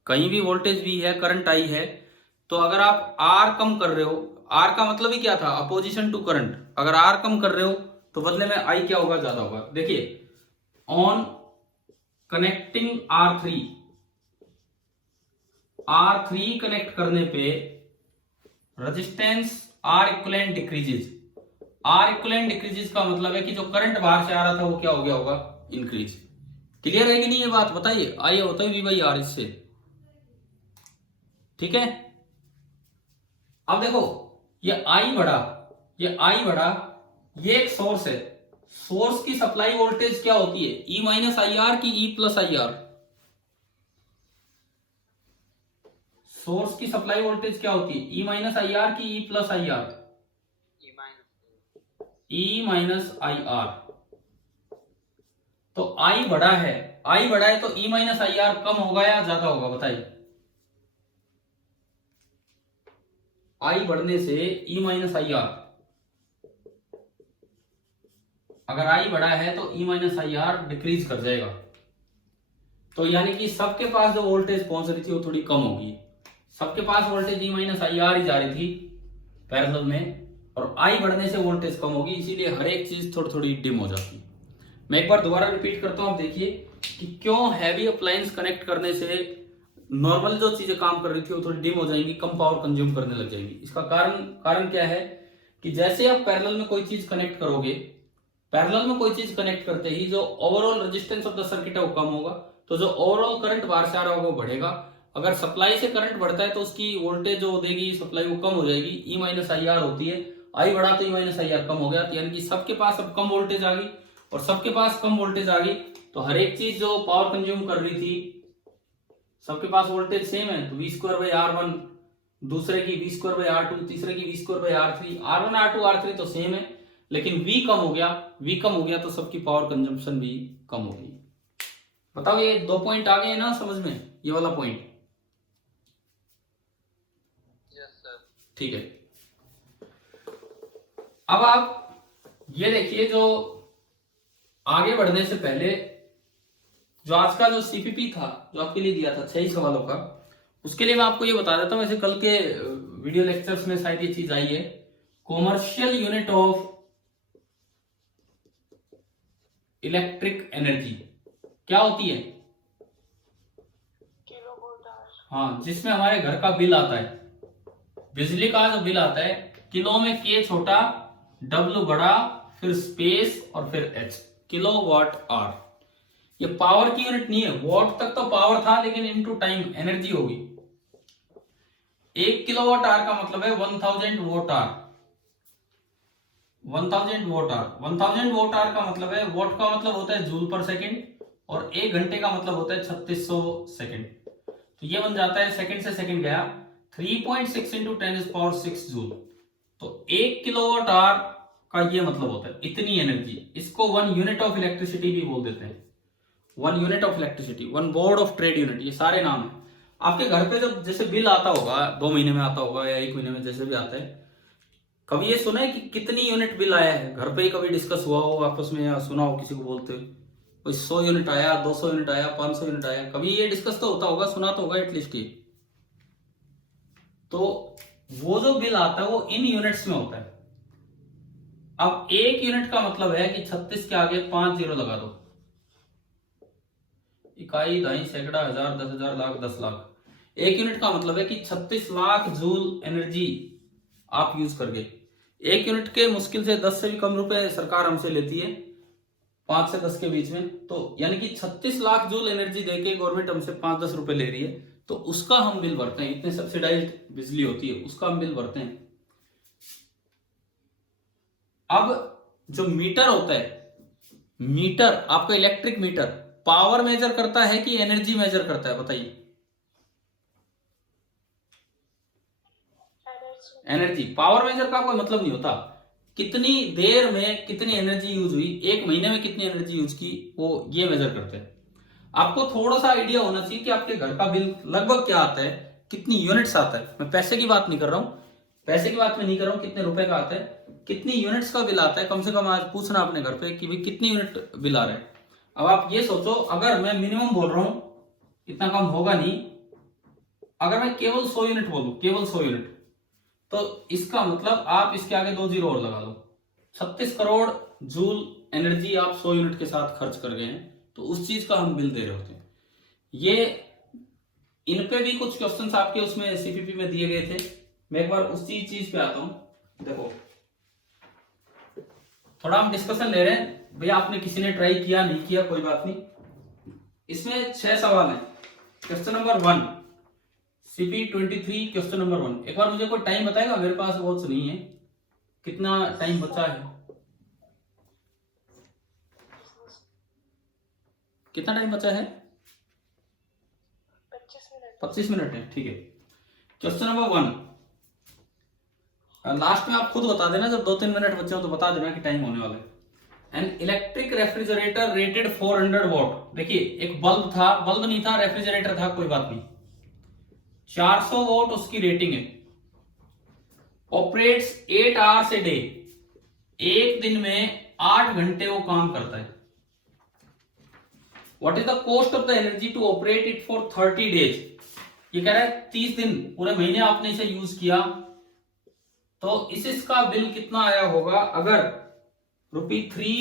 कहीं भी वोल्टेज वी है, करंट आई है, तो अगर आप आर कम कर रहे हो, आर का मतलब ही क्या था? Opposition to current. अगर आर कम कर रहे हो तो बदले में आई क्या होगा? ज्यादा होगा। देखिए, ऑन कनेक्टिंग R3 कनेक्ट करने पे resistance R equivalent decreases. R equivalent decreases का मतलब है कि जो करंट बाहर से आ रहा था वो क्या हो गया होगा? इंक्रीज। क्लियर है कि नहीं ये बात? बताइए। आई होता है वी बाई आर इससे। ठीक है, अब देखो, ये आई बढ़ा, ये एक सोर्स है। सोर्स की सप्लाई वोल्टेज क्या होती है? E माइनस आई आर की E plus I R? Source की सप्लाई वोल्टेज क्या होती है? E माइनस आई आर की E plus I R? E minus I are. तो I बढ़ा है, तो E माइनस आई आर कम होगा या ज्यादा होगा? बताइए। I बढ़ने से E माइनस आई आर, अगर I बढ़ा है तो E minus I are decrease कर जाएगा। तो यानी कि सबके पास जो वोल्टेज पहुंच रही थी वो थोड़ी कम होगी। सबके पास voltage E minus I R ही जा रही थी पैरेलल में, और I बढ़ने से वोल्टेज कम होगी, इसीलिए हर एक चीज थोड़ी थोड़ी डिम हो जाती है। मैं एक बार दोबारा रिपीट करता हूं, आप देखिए कि क्यों हैवी अप्लायंस कनेक्ट करने से नॉर्मल जो चीजें काम कर रही थी वो थोड़ी डिम हो जाएंगी, कम पावर कंज्यूम करने लग जाएंगी। इसका कारण क्या है कि जैसे आप पैरेलल में कोई चीज कनेक्ट करोगे, पैरेलल में कोई चीज कनेक्ट करते ही जो overall resistance of the circuit है वो कम होगा, तो जो ओवरऑल करंट बाहर से आ रहा होगा वो बढ़ेगा। अगर सप्लाई से करंट बढ़ता है तो उसकी वोल्टेज जो देगी सप्लाई वो कम हो जाएगी, E माइनस आई आर होती है। आई बढ़ा तो E माइनस आई आर कम हो गया, यानी कि सबके पास अब कम वोल्टेज आ गई, और सबके पास कम वोल्टेज आ गई तो हर एक चीज जो पावर कंज्यूम कर रही थी, सबके पास वोल्टेज सेम है, तो V square by R one, दूसरे की V square by R two, तीसरे की V square by R three, R one R two R three तो सेम है, लेकिन वी कम हो गया तो सबकी पावर कंजम्पशन भी कम होगी। बताओ, ये 2 पॉइंट आ गए ना समझ में? ये वाला पॉइंट ठीक है। अब आप ये देखिए, जो आगे बढ़ने से पहले जो आज का जो सीपीपी था जो आपके लिए दिया था 6 सवालों का, उसके लिए मैं आपको ये बता देता हूं। वैसे कल के वीडियो लेक्चर्स में शायद ये चीज आई है। Commercial unit of electric energy क्या होती है? Kilovolt hour. हाँ, जिसमें हमारे घर का बिल आता है, बिजली का जो बिल आता है, किलो में के छोटा, डब्ल्यू बड़ा, फिर स्पेस और फिर एच, किलोवाट आवर। ये पावर की यूनिट नहीं है, वॉट तक तो पावर था, लेकिन इनटू टाइम एनर्जी होगी। 1 किलोवाट आवर का मतलब है 1000 watt hour. 1000 watt hour, 1000 watt hour का मतलब है, वोट का मतलब होता है जूल पर सेकंड, और 1 घंटे का मतलब होता है 3600 सेकंड। तो ये बन जाता है, सेकंड से सेकंड गया, 3.6 इंटू 10⁶ जूल। तो 1 किलोवाट आवर का ये मतलब होता है इतनी एनर्जी। इसको 1 यूनिट ऑफ इलेक्ट्रिसिटी भी बोल देते हैं। 1 unit of electricity, 1 board of trade unit, ये सारे नाम है। आपके घर पे जब जैसे बिल आता होगा, 2 महीने में आता होगा या 1 महीने में, जैसे भी आता है, कभी ये सुना है कि कितनी यूनिट बिल आया है? घर पे ही कभी डिस्कस हुआ हो आपस में, या सुना हो किसी को बोलते हुए, कोई 100 यूनिट आया, 200 यूनिट आया, 500 यूनिट आया, कभी ये डिस्कस तो होता होगा, सुना तो होगा एटलीस्ट ये। तो वो जो बिल आता है वो इन यूनिट्स में होता है। अब 1 यूनिट का मतलब है कि 36 के आगे 5 जीरो लगा दो। इकाई, दहाई, सैकड़ा, हजार, 10,000, लाख, 10 लाख। 1 यूनिट का मतलब है कि 36 लाख जूल एनर्जी आप यूज कर गए। 1 यूनिट के मुश्किल से 10 से भी कम रुपए सरकार हमसे लेती है, 5 से 10 के बीच में। तो यानी कि 36 लाख जूल एनर्जी देके गवर्नमेंट हमसे 5-10 रुपए ले रही है, तो उसका हम बिल भरते हैं। इतने सब्सिडाइज्ड बिजली होती है, उसका हम बिल भरते हैं। अब जो मीटर होता है, मीटर आपका इलेक्ट्रिक मीटर पावर मेजर करता है कि एनर्जी मेजर करता है? बताइए। एनर्जी, पावर मेजर का कोई मतलब नहीं होता। कितनी देर में कितनी एनर्जी यूज हुई, एक महीने में कितनी एनर्जी यूज की, वो ये मेजर करते हैं। आपको थोड़ा सा आइडिया होना चाहिए कि आपके घर का बिल लगभग क्या आता है, कितनी यूनिट्स आता है। मैं पैसे की बात नहीं कर रहा हूं, पैसे की बात मैं नहीं कर रहा हूं, कितने रुपए का आता है, कितनी यूनिट्स का बिल आता है। कम से कम आज पूछना अपने घर पे कि भाई कितनी यूनिट बिल आ रहा है। अब आप ये सोचो, अगर मैं मिनिमम बोल रहा हूं, इतना कम होगा नहीं, अगर मैं केवल 100 यूनिट बोलूं, केवल 100 यूनिट, तो इसका मतलब आप इसके आगे 2 जीरो और लगा लो, 36 करोड़ जूल एनर्जी आप 100 यूनिट के साथ खर्च कर गए हैं। तो उस चीज का हम बिल दे रहे होते हैं। ये इन पे भी कुछ क्वेश्चंस आपके उसमें सीपीपी में दिए गए थे। मैं एक बार उस चीज पे आता हूं। देखो, थोड़ा हम डिस्कशन ले रहे हैं भैया, आपने किसी ने ट्राई किया नहीं किया कोई बात नहीं। इसमें 6 सवाल है। Question number 1 CP23 question number 1। एक बार मुझे कोई टाइम बताएगा, मेरे पास वॉच नहीं है, कितना टाइम बचा है, कितना टाइम बचा है? 25 मिनट। 25 मिनट है, ठीक है। क्वेश्चन नंबर 1, लास्ट में आप खुद बता देना, जब 2-3 मिनट बचे हो तो बता देना कि टाइम होने वाला है। An electric refrigerator rated 400 what. देखिए, एक बल्ब था, बल्ब नहीं था, रेफ्रिजरेटर था, कोई बात नहीं, 400 वॉट उसकी रेटिंग है। ऑपरेट्स 8 आवर्स ए डे, एक दिन में 8 घंटे वो काम करता है। What is the cost of the energy to operate it for 30 days. ये कह रहा है 30 दिन, पूरे महीने आपने इसे यूज किया, तो इसका बिल कितना आया होगा अगर ₹3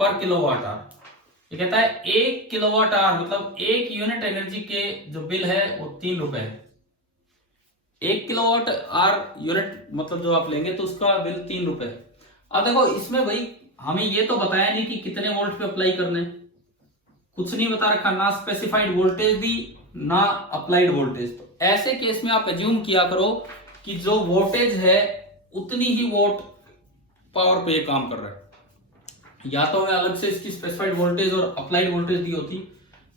पर किलोवाट आवर। ये कहता है 1 किलोवाट आवर मतलब 1 यूनिट एनर्जी के जो बिल है वो ₹3 है। 1 किलोवाट आवर यूनिट मतलब जो आप लेंगे तो उसका बिल ₹3 है। अब देखो, इसमें भाई हमें ये तो बताया नहीं कि कितने वोल्ट पे अप्लाई करने, कुछ नहीं बता रखा, ना स्पेसिफाइड वोल्टेज दी ना अप्लाइड वोल्टेज। तो ऐसे केस में आप एज्यूम किया करो कि जो वोल्टेज है उतनी ही वोट पावर पे काम कर रहा है। या तो हमें अलग से इसकी स्पेसिफाइड वोल्टेज और अप्लाइड वोल्टेज दी होती,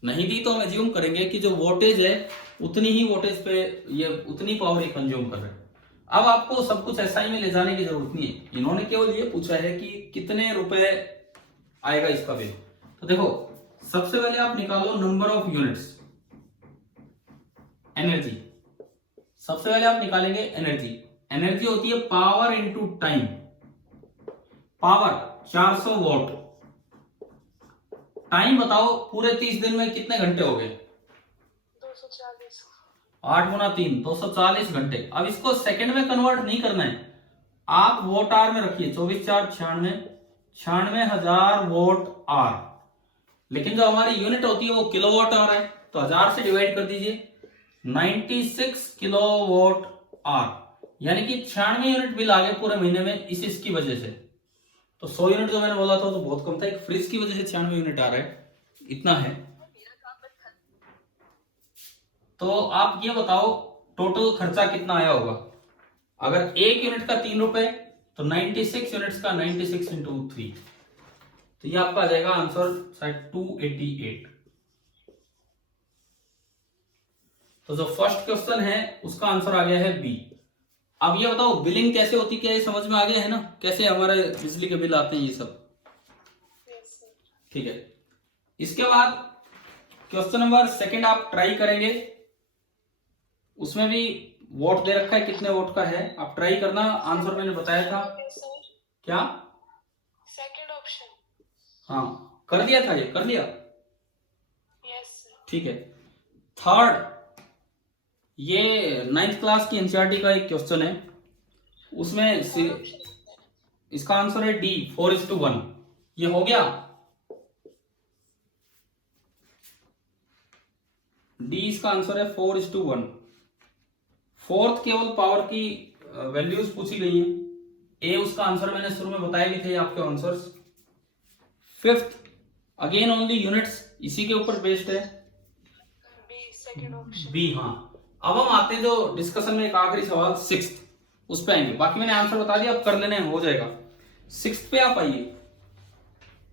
नहीं दी तो हम एज्यूम करेंगे कि जो वोल्टेज है उतनी ही वोल्टेज पे ये उतनी पावर ये कंज्यूम कर रहा है। अब आपको सब कुछ एसआई में ले जाने की जरूरत नहीं है, इन्होंने केवल ये पूछा है कि कितने रुपए आएगा इसका बिल। तो देखो, सबसे पहले आप निकालो नंबर ऑफ यूनिट्स एनर्जी। सबसे पहले आप निकालेंगे एनर्जी। एनर्जी होती है power into time. Power 400 what, time बताओ पूरे 30 दिन में कितने घंटे हो गए? 240। 8 गुना 3 240 घंटे। अब इसको सेकंड में कन्वर्ट नहीं करना है, आप वोट आवर में रखिए। 24×4 96, 96,000 वोट आवर। लेकिन जो हमारी यूनिट होती है वो किलोवाट आवर है, तो 1000 से डिवाइड कर दीजिए, 96 किलोवाट आवर, यानी कि 96 यूनिट बिल आ गए पूरे महीने में इसकी वजह से। तो 100 यूनिट जो मैंने बोला था तो बहुत कम था, एक फ्रिज की वजह से 96 यूनिट आ रहा है, इतना है। तो आप ये बताओ टोटल खर्चा कितना आया होगा। अगर 1 यूनिट का ₹3 तो 96 यूनिट्स का 96 इंटू 3, तो ये आपका आ जाएगा आंसर शायद 288। तो जो फर्स्ट क्वेश्चन है उसका आंसर आ गया है बी। अब ये बताओ बिलिंग कैसे होती, क्या ये समझ में आ गया है ना, कैसे हमारे बिजली के बिल आते हैं ये सब, ठीक है। इसके बाद क्वेश्चन नंबर 2 आप ट्राई करेंगे, उसमें भी वोट दे रखा है, कितने वोट का है आप ट्राई करना। आंसर मैंने बताया था क्या, सेकंड ऑप्शन। हाँ कर दिया था, ये कर लिया, यस ठीक है। थर्ड, ये 9th क्लास की एनसीईआरटी का एक क्वेश्चन है, उसमें इसका आंसर है डी 4:1। ये हो गया, डी इसका आंसर है 4:1। फोर्थ केवल पावर की वैल्यूज पूछी गई है। ए उसका आंसर मैंने शुरू में बताए भी थे आपके answers. Fifth again only units, इसी के ऊपर बेस्ड है, बी सेकंड ऑप्शन। बी। हाँ, अब हम आते हैं जो डिस्कशन में एक आखिरी सवाल 6th, उस पे आएंगे। बाकी मैंने आंसर बता दिया, अब कर लेने हो जाएगा। 6th पे आप आइए,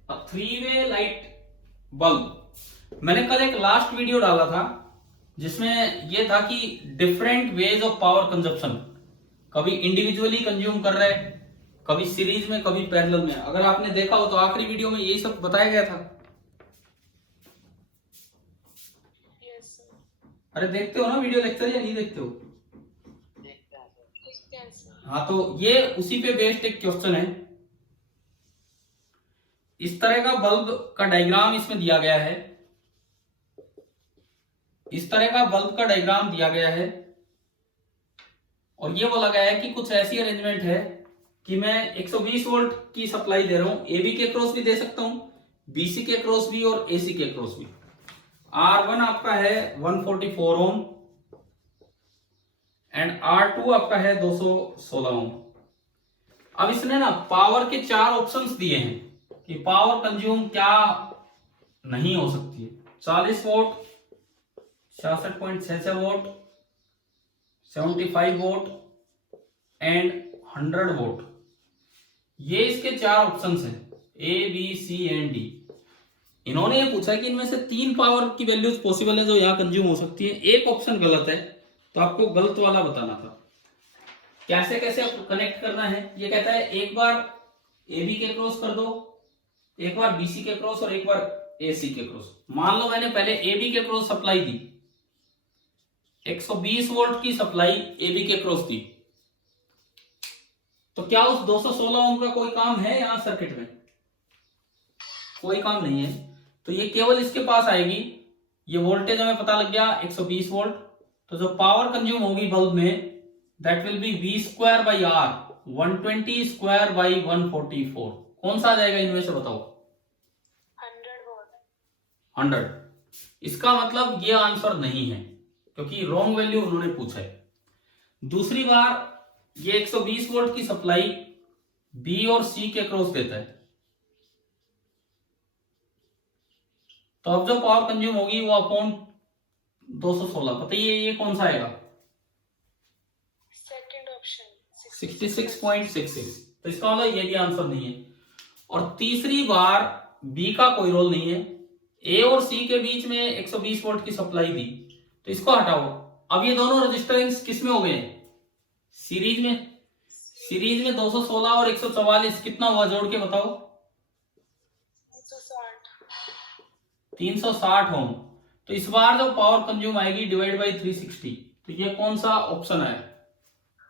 3-वे लाइट बल्ब। मैंने कल एक लास्ट वीडियो डाला था जिसमें यह था कि different ways of power consumption कभी इंडिविजुअली कंज्यूम कर रहा है, कभी सीरीज में, कभी पैरेलल में। अगर आपने देखा हो तो आखिरी वीडियो में यही सब बताया गया था। Yes sir. अरे देखते हो ना वीडियो लेक्चर या नहीं देखते हो? देखते हैं सर। देखते हैं सर। हाँ, तो ये उसी पे बेस्ड एक क्वेश्चन है। इस तरह का बल्ब का डायग्राम इसमें दिया गया है, इस तरह का बल्ब का डायग्राम दिया गया है, और ये बोला गया है कि कुछ ऐसी अरेंजमेंट है कि मैं 120 वोल्ट की सप्लाई दे रहा हूं, एबी के क्रॉस भी दे सकता हूं, बीसी के क्रॉस भी और एसी के क्रॉस भी। R1 आपका है 144 ओम एंड R2 आपका है 216 ओम। अब इसने ना पावर के 4 ऑप्शंस दिए हैं कि पावर कंज्यूम क्या नहीं हो सकती है। 40 watt, 66.66 watt, 75 watt and 100 watt. ये इसके 4 ऑप्शंस हैं, A B C and D. इन्होंने ये पूछा कि इनमें से 3 पावर की वैल्यूज पॉसिबल है जो यहाँ कंज्यूम हो सकती है, एक ऑप्शन गलत है, तो आपको गलत वाला बताना था। कैसे कैसे कनेक्ट करना है, ये कहता है एक बार ए बी के क्रॉस कर दो, एक बार बीसी के क्रॉस और एक बार एसी के क्रॉस। मान लो मैंने पहले ए बी के क्रॉस सप्लाई दी, 120 वोल्ट की सप्लाई ए बी के क्रॉस दी, तो क्या उस 216 ओम का कोई काम है यहां सर्किट में? कोई काम नहीं है। तो ये केवल इसके पास आएगी। ये वोल्टेज हमें पता लग गया 120 वोल्ट, तो जो पावर कंज्यूम होगी बल्ब में that will B V square by R, 120 square by 144। कौन सा आ जाएगा इनमें से बताओ? 100 वोल्ट। 100। इसका मतलब ये आंसर नहीं है क्योंकि रॉन्ग वैल्यू उन्होंने पूछा है। दूसरी बार ये 120 वोल्ट की सप्लाई बी और सी के क्रॉस देता है, तो अब जो पावर कंज्यूम होगी वो अपॉन 216। बताइए ये कौन सा आएगा? Second option 66.66। तो इसका मतलब ये भी आंसर नहीं है। और तीसरी बार बी का कोई रोल नहीं है, ए और सी के बीच में 120 वोल्ट की सप्लाई दी, तो इसको हटाओ। अब ये दोनों रेजिस्टेंस किस में हो गए? सीरीज में। सीरीज में 216 और 144 कितना हुआ, जोड़ के बताओ? 360 ओम। तो इस बार जो पावर कंज्यूम आएगी डिवाइड बाई 360, तो ये कौन सा ऑप्शन है?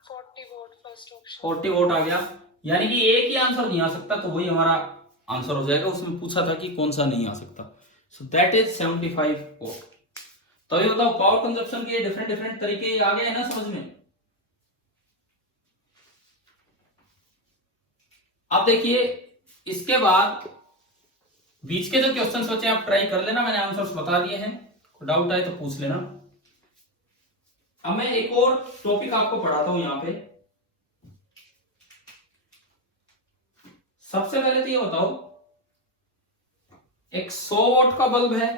40 वोट फर्स्ट ऑप्शन। 40 वोट आ गया। यानी कि एक ही आंसर नहीं आ सकता, तो वही हमारा आंसर हो जाएगा। उसमें पूछा था कि कौन सा नहीं आ सकता, सो दैट इज 75 वोट। तो अभी बताओ पावर कंजप्शन के डिफरेंट डिफरेंट तरीके आ गए हैं ना समझ में? अब देखिए इसके बाद बीच के जो क्वेश्चंस बचे आप ट्राई कर लेना, मैंने आंसर्स बता दिए हैं, कोई डाउट आए तो पूछ लेना। अब मैं एक और टॉपिक आपको पढ़ाता हूं यहां पे। सबसे पहले तो ये बताओ, एक 100 वोट का बल्ब है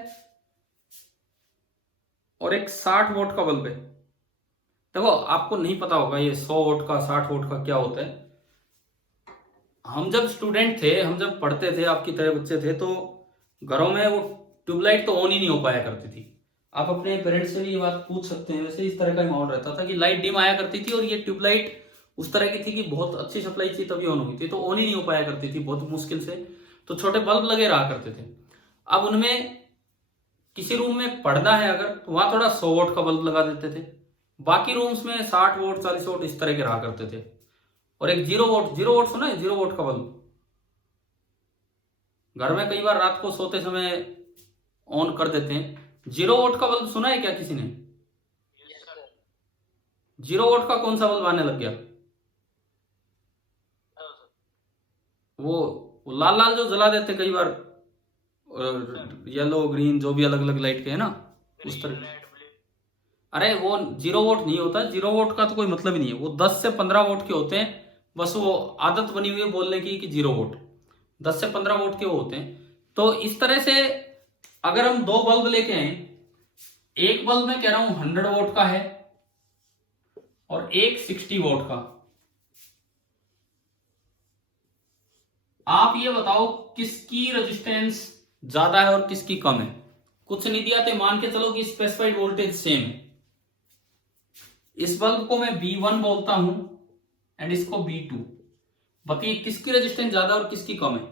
और एक 60 वोट का बल्ब है। देखो आपको नहीं पता होगा ये 100 वोट का 60 वोट का क्या होता है। हम जब स्टूडेंट थे, हम जब पढ़ते थे, आपकी तरह बच्चे थे, तो घरों में वो ट्यूबलाइट तो ऑन ही नहीं हो पाया करती थी। आप अपने पेरेंट्स से भी ये बात पूछ सकते हैं। वैसे इस तरह का माहौल रहता था कि लाइट डिम आया करती थी और ये ट्यूबलाइट उस तरह की थी कि बहुत अच्छी सप्लाई थी तभी ऑन हुई थी, तो ऑन ही नहीं हो पाया करती थी बहुत मुश्किल से। तो छोटे बल्ब लगे रहा करते थे। अब उनमें किसी रूम में पढ़ना है अगर, तो वहां थोड़ा 100 वोट का बल्ब लगा देते थे। बाकी रूम्स में 60 वोट 40 वोट इस तरह के रहा करते थे। और एक 0 वोट सुना है? 0 वोट का बल्ब घर में कई बार रात को सोते समय ऑन कर देते हैं। 0 वोट का बल्ब सुना है क्या किसी ने? 0 वोट का कौन सा बल्ब आने लग गया? वो लाल लाल जो जला देते कई बार, येलो ग्रीन जो भी अलग अलग लाइट के है ना, उस तरह। अरे वो 0 वोट नहीं होता। 0 वोट का तो कोई मतलब ही नहीं है। वो 10 से 15 वोट के होते हैं। बस वो आदत बनी हुई है बोलने की कि 0 वोट, 10 से 15 वोट के वो होते हैं। तो इस तरह से अगर हम 2 बल्ब लेके आए, एक बल्ब मैं कह रहा हूं 100 वोट का है और एक 60 वोट का, आप ये बताओ किसकी रेजिस्टेंस ज्यादा है और किसकी कम है? कुछ नहीं दिया तो मान के चलो कि स्पेसिफाइड वोल्टेज सेम है। इस बल्ब को मैं B1 बोलता हूं एंड इसको B2। बताइए किसकी रेजिस्टेंस ज्यादा और किसकी कम है?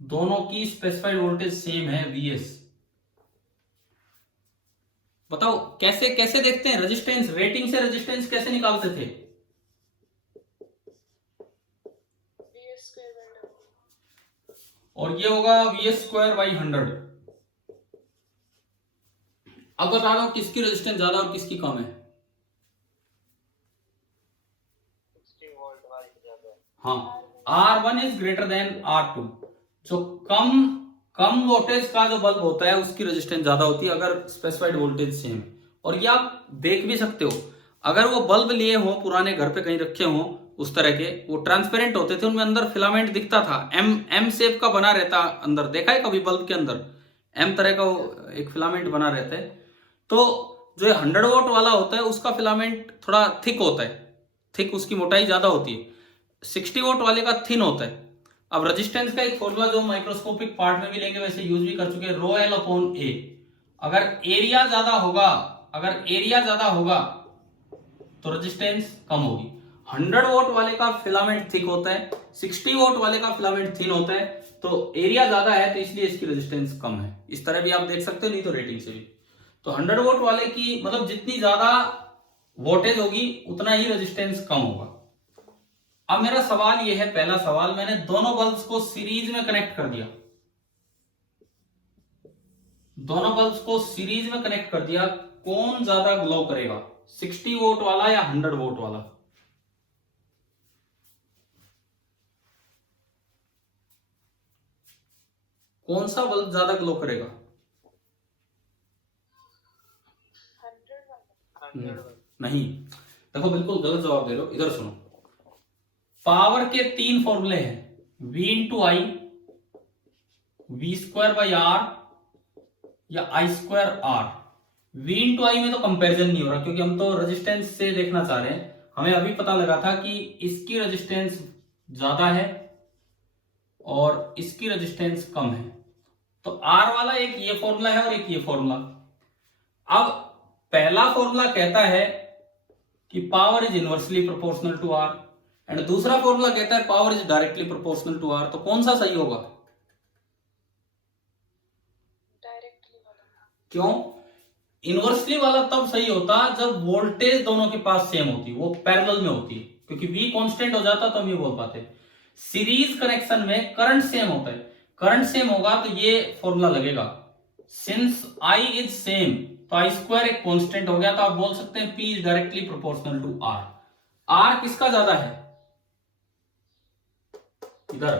दोनों की स्पेसिफाइड वोल्टेज सेम है Vs। बताओ कैसे कैसे देखते हैं रेजिस्टेंस, रेटिंग से रेजिस्टेंस कैसे निकालते थे? VS square by W। और ये होगा Vs स्क्वायर बाई 100। अब बता दो किसकी रेजिस्टेंस ज्यादा और किसकी कम है? 60 वोल्ट वाली ज्यादा है। हाँ, R1 is greater than R2। जो कम वोल्टेज का जो बल्ब होता है उसकी रेजिस्टेंस ज्यादा होती है अगर स्पेसिफाइड वोल्टेज सेम है। और ये आप देख भी सकते हो, अगर वो बल्ब लिए हो पुराने घर पे कहीं रखे हो उस तरह के, वो ट्रांसपेरेंट होते थे, उनमें अंदर फिलामेंट दिखता था, एम शेप का बना रहता अंदर। देखा है कभी बल्ब के अंदर एम तरह का वो एक फिलामेंट बना रहता है? तो जो 100 वोल्ट वाला होता है उसका फिलामेंट थोड़ा थिक होता है, थिक, उसकी मोटाई ज्यादा होती है। 60 वोल्ट वाले का थिन होता है। अब रेजिस्टेंस का एक फॉर्मूला जो माइक्रोस्कोपिक पार्ट में भी लेंगे, वैसे यूज भी कर चुके हैं, रो एल अपॉन ए। अगर एरिया ज्यादा होगा तो रेजिस्टेंस कम होगी। 100 वोल्ट वाले का फिलामेंट थिक होता है, 60 वोल्ट वाले का फिलामेंट थिन होता है, तो एरिया ज्यादा है तो इसलिए इसकी रेजिस्टेंस कम है। इस तरह भी आप देख सकते हो, नहीं तो रेटिंग से भी। तो 100 वोल्ट वाले की मतलब जितनी ज्यादा वोल्टेज होगी उतना ही रेजिस्टेंस कम होगा। अब मेरा सवाल यह है, पहला सवाल, मैंने दोनों बल्ब्स को सीरीज में कनेक्ट कर दिया, दोनों बल्ब्स को सीरीज में कनेक्ट कर दिया, कौन ज्यादा ग्लो करेगा, 60 वोल्ट वाला या 100 वोल्ट वाला? कौन सा बल्ब ज्यादा ग्लो करेगा? 100 वाला। 100 वोल्ट। नहीं, देखो बिल्कुल गलत जवाब दे रहे हो। इधर सुनो, पावर के 3 फॉर्मूले हैं, V into I, V square by R या I square R. V into I में तो कंपैरिजन नहीं हो रहा क्योंकि हम तो रेजिस्टेंस से देखना चाह रहे हैं। हमें अभी पता लगा था कि इसकी रेजिस्टेंस ज्यादा है और इसकी रेजिस्टेंस कम है, तो R वाला एक ये फॉर्मूला है और एक ये फॉर्मूला। अब पहला फॉर्मूला कहता है कि power is inversely proportional to R, and दूसरा फॉर्मूला कहता है power is directly proportional to R। तो कौन सा सही होगा? डायरेक्टली वाला। क्यों? इनवर्सली वाला तब सही होता जब वोल्टेज दोनों के पास सेम होती, वो पैरेलल में होती है, क्योंकि V कांस्टेंट हो जाता तो हम ये बोल पाते। सीरीज कनेक्शन में करंट सेम होता है, करंट सेम होगा तो ये फॉर्मूला लगेगा। सिंस I इज सेम तो I स्क्वायर एक कांस्टेंट हो गया, तो आप बोल सकते हैं P is directly proportional to R। R किसका ज्यादा है? इधर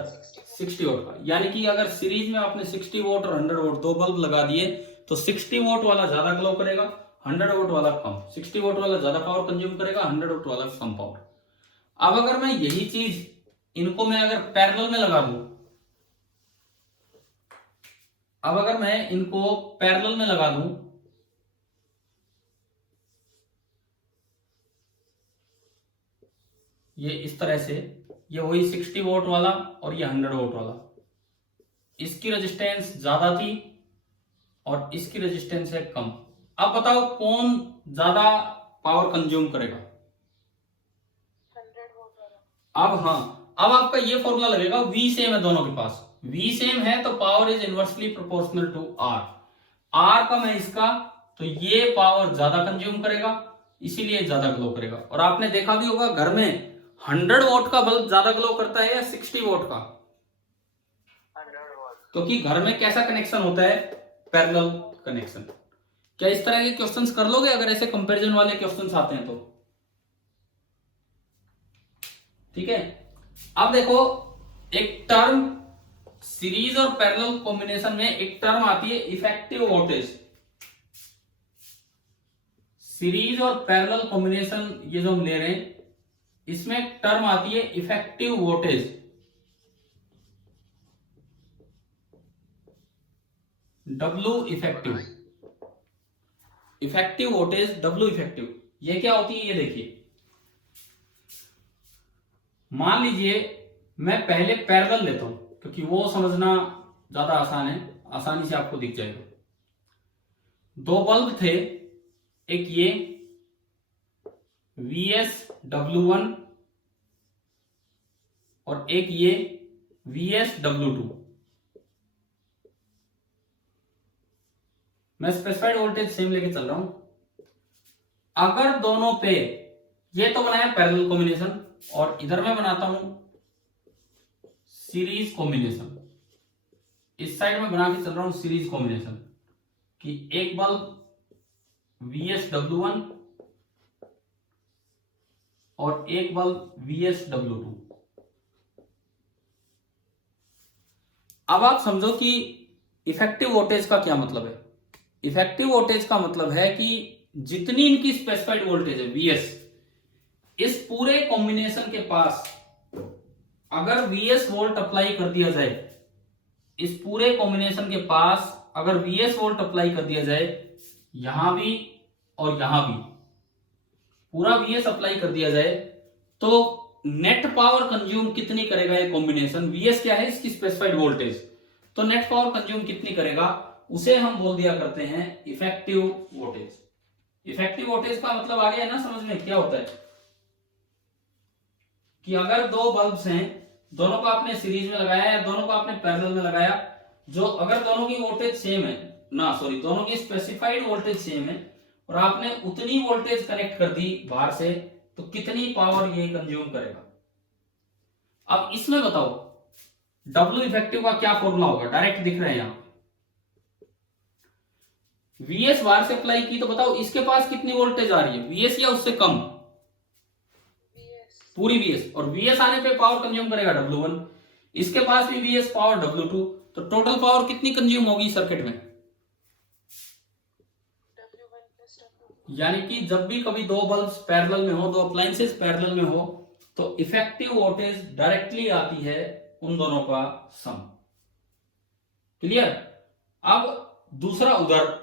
60 वोल्ट का। यानी कि अगर सीरीज में आपने 60 वोल्ट और 100 वोल्ट दो बल्ब लगा दिए तो 60 वोल्ट वाला ज्यादा ग्लो करेगा, 100 वोल्ट वाला कम। 60 वोल्ट वाला ज्यादा पावर कंज्यूम करेगा, 100 वोल्ट वाला कम पावर। अब अगर मैं यही चीज इनको मैं अगर पैरेलल में लगा दूं, अब अगर मैं इनको पैरेलल में लगा दूं, ये इस तरह से, ये वही 60 वोल्ट वाला और ये 100 वोल्ट वाला, इसकी रेजिस्टेंस ज्यादा थी और इसकी रेजिस्टेंस है कम। अब बताओ कौन ज्यादा पावर कंज्यूम करेगा? 100 वोल्ट वाला। अब हाँ, अब आपका ये फॉर्मूला लगेगा, V सेम है दोनों के पास, V सेम है तो power is inversely proportional to R। R कम है इसका तो ये पावर ज्यादा कंज्यूम करेगा, इसीलिए ज्यादा ग्लो करेगा। और आपने देखा भी होगा घर में 100 वोल्ट का बल्ब ज्यादा ग्लो करता है या 60 वोल्ट का? 100 वोल्ट। क्योंकि घर में कैसा कनेक्शन होता है? Parallel connection. क्या इस तरह के क्वेश्चंस कर लोगे अगर ऐसे कंपैरिजन वाले क्वेश्चंस आते हैं तो? ठीक है। अब देखो, एक टर्म सीरीज और पैरेलल कॉम्बिनेशन में एक टर्म आती है इफेक्टिव वोल्टेज। सीरीज और पैरेलल कॉम्बिनेशन ये जो हम ले रहे हैं, इसमें एक टर्म आती है effective voltage, W effective. Effective voltage W effective, ये क्या होती है? ये देखिए, मान लीजिए मैं पहले पैरेलल लेता हूं क्योंकि वो समझना ज्यादा आसान है, आसानी से आपको दिख जाएगा। दो बल्ब थे, एक ये VSW1 और एक ये VSW2। मैं स्पेसिफाइड वोल्टेज सेम लेके चल रहा हूं। अगर दोनों पे, ये तो बनाया पैरेलल कॉम्बिनेशन और इधर मैं बनाता हूं सीरीज कॉम्बिनेशन। इस साइड में बना के चल रहा हूं सीरीज कॉम्बिनेशन कि एक बल्ब VSW1 और एक बल्ब VSW2। अब आप समझो कि इफेक्टिव वोल्टेज का क्या मतलब है। इफेक्टिव वोल्टेज का मतलब है कि जितनी इनकी स्पेसिफाइड वोल्टेज है VS, इस पूरे कॉम्बिनेशन के पास अगर VS वोल्ट अप्लाई कर दिया जाए, इस पूरे कॉम्बिनेशन के पास अगर VS वोल्ट अप्लाई कर दिया जाए, यहां भी और यहां भी पूरा VS अप्लाई कर दिया जाए, तो नेट पावर कंज्यूम कितनी करेगा ये कॉम्बिनेशन। VS क्या है, इसकी स्पेसिफाइड वोल्टेज, तो नेट पावर कंज्यूम कितनी करेगा उसे हम बोल दिया करते हैं इफेक्टिव वोल्टेज। इफेक्टिव वोल्टेज का मतलब आ गया ना समझ में, क्या होता है कि अगर दो बल्ब्स हैं, दोनों को आपने सीरीज में लगाया या दोनों को आपने पैरेलल में लगाया, जो अगर दोनों की वोल्टेज सेम है ना, सॉरी दोनों की स्पेसिफाइड वोल्टेज सेम है और आपने उतनी वोल्टेज कनेक्ट कर दी बाहर से, तो कितनी पावर ये कंज्यूम करेगा। अब इसमें बताओ W इफेक्टिव का क्या फॉर्मूला होगा, डायरेक्ट दिख रहा है यहां। VS बाहर से अप्लाई की तो बताओ इसके पास कितनी वोल्टेज आ रही है, VS या उससे कम, VS पूरी VS, और VS आने पे पावर कंज्यूम करेगा W1, इसके पास भी VS पावर W2, तो टोटल पावर कितनी कंज्यूम होगी सर्किट में। W1 plus W2 यानी कि जब भी कभी दो बल्ब्स पैरेलल में हो, दो अप्लायंसेस पैरेलल में हो, तो इफेक्टिव वोल्टेज डायरेक्टली आती है उन दोनों का सम। क्लियर। अब दूसरा उधर,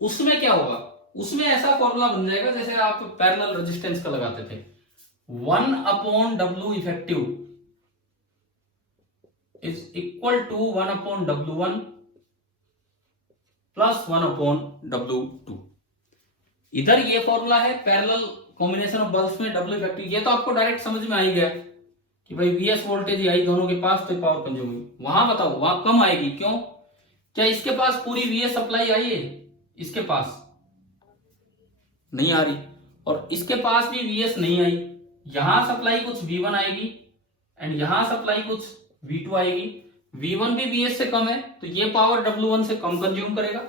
उसमें क्या होगा, उसमें ऐसा फॉर्मूला बन जाएगा जैसे आप पैरेलल रेजिस्टेंस का लगाते थे, 1/W effective is equal to 1/W1 plus 1/W2। इधर ये फॉर्मूला है पैरेलल कॉम्बिनेशन ऑफ बल्ब्स में W इफेक्टिव। ये तो आपको डायरेक्ट समझ में आ ही गया कि भाई VS वोल्टेज आई दोनों के पास तो पावर कंज्यूम हुई। वहां बताओ वहां कम आएगी, क्यों, क्या इसके पास पूरी VS सप्लाई आई है, इसके पास नहीं आ रही, और इसके पास भी VS नहीं आई। यहां सप्लाई कुछ V1 आएगी एंड यहां सप्लाई कुछ V2 आएगी। V1 भी VS से कम है तो ये पावर W1 से कम कंज्यूम करेगा,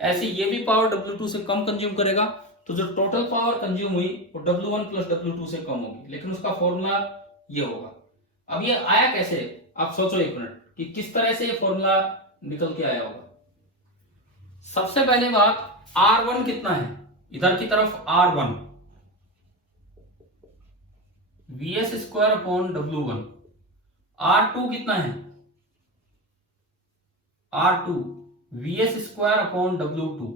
ऐसे ये भी पावर W2 से कम कंज्यूम करेगा, तो जो टोटल पावर कंज्यूम हुई वो W1 प्लस W2 से कम होगी। लेकिन उसका फॉर्मूला ये होगा। अब ये आया कैसे, आप सोचो एक मिनट कि किस तरह से ये फॉर्मूला निकल के आया होगा। सबसे पहले बात, R1 कितना है, इधर की तरफ R1 VS square upon W1। R2 कितना है, R2 VS square upon W2।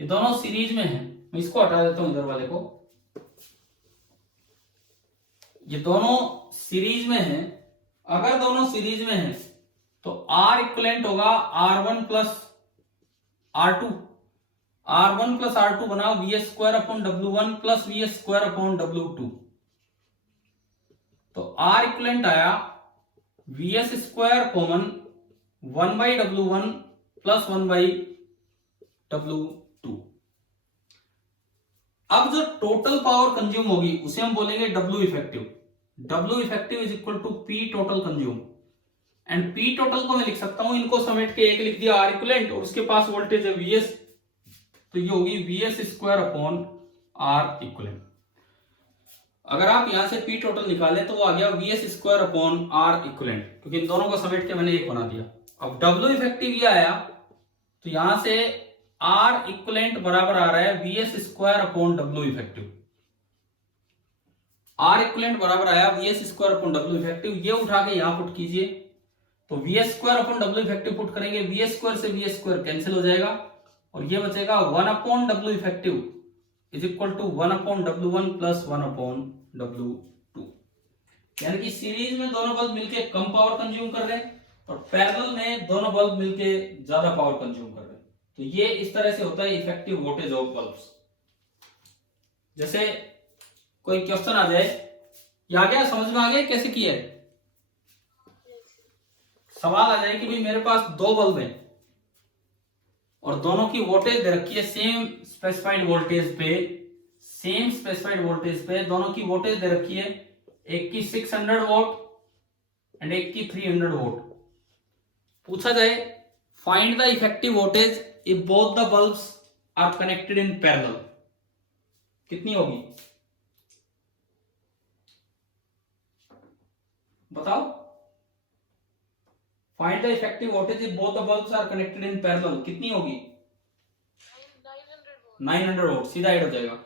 ये दोनों सीरीज में है, मैं इसको हटा देता हूं इधर वाले को, ये दोनों सीरीज में है। अगर दोनों सीरीज में है तो R इक्वलेंट होगा R1 plus R2। R1 plus R2 बनाओ VS square upon W1 plus VS square upon W2। तो R इक्वलेंट आया VS square common 1/W1 plus 1/W2। अब जो टोटल पावर कंज्यूम होगी उसे हम बोलेंगे W effective. W effective is equal to P total consume, and P total को मैं लिख सकता हूं, इनको समेट के एक लिख दिया R इक्वलेंट, और उसके पास वोल्टेज है VS, तो ये होगी VS square upon R equivalent. अगर आप यहां से P टोटल निकालें तो वो आ गया VS square upon R equivalent, क्योंकि इन दोनों को समेट के मैंने एक बना दिया। अब W इफेक्टिव ये आया, तो यहां से R इक्वलेंट बराबर आ रहा है VS square upon W effective. R equivalent बराबर आया VS square upon W effective. ये उठा के यहां पुट कीजिए, तो VS square upon W effective put करेंगे, VS स्क्वायर से VS स्क्वायर कैंसिल हो जाएगा और ये बचेगा 1 upon W effective is equal to 1 upon W1 plus 1 upon W2। यानी कि सीरीज में दोनों बल्ब मिलके कम पावर कंज्यूम कर रहे हैं और पैरेलल में दोनों बल्ब मिलके ज्यादा पावर कंज्यूम कर रहे हैं। तो ये इस तरह से होता है इफेक्टिव वोल्टेज ऑफ बल्ब्स। जैसे कोई क्वेश्चन आ जाए, ये आ गया, समझ में आ गया कैसे किया है? सवाल आ जाए कि भाई मेरे पास दो बल्ब हैं और दोनों की वोल्टेज दे रखी है सेम स्पेसिफाइड वोल्टेज पे, सेम स्पेसिफाइड वोल्टेज पे दोनों की वोल्टेज दे रखी है, एक की 600 वोल्ट एंड एक की 300 वोल्ट। पूछा जाए find the effective voltage if both the bulbs are connected in parallel, कितनी होगी बताओ? Find the effective voltage if both the bulbs are connected in parallel, कितनी होगी? 900 वोल्ट, सीधा ऐड हो जाएगा।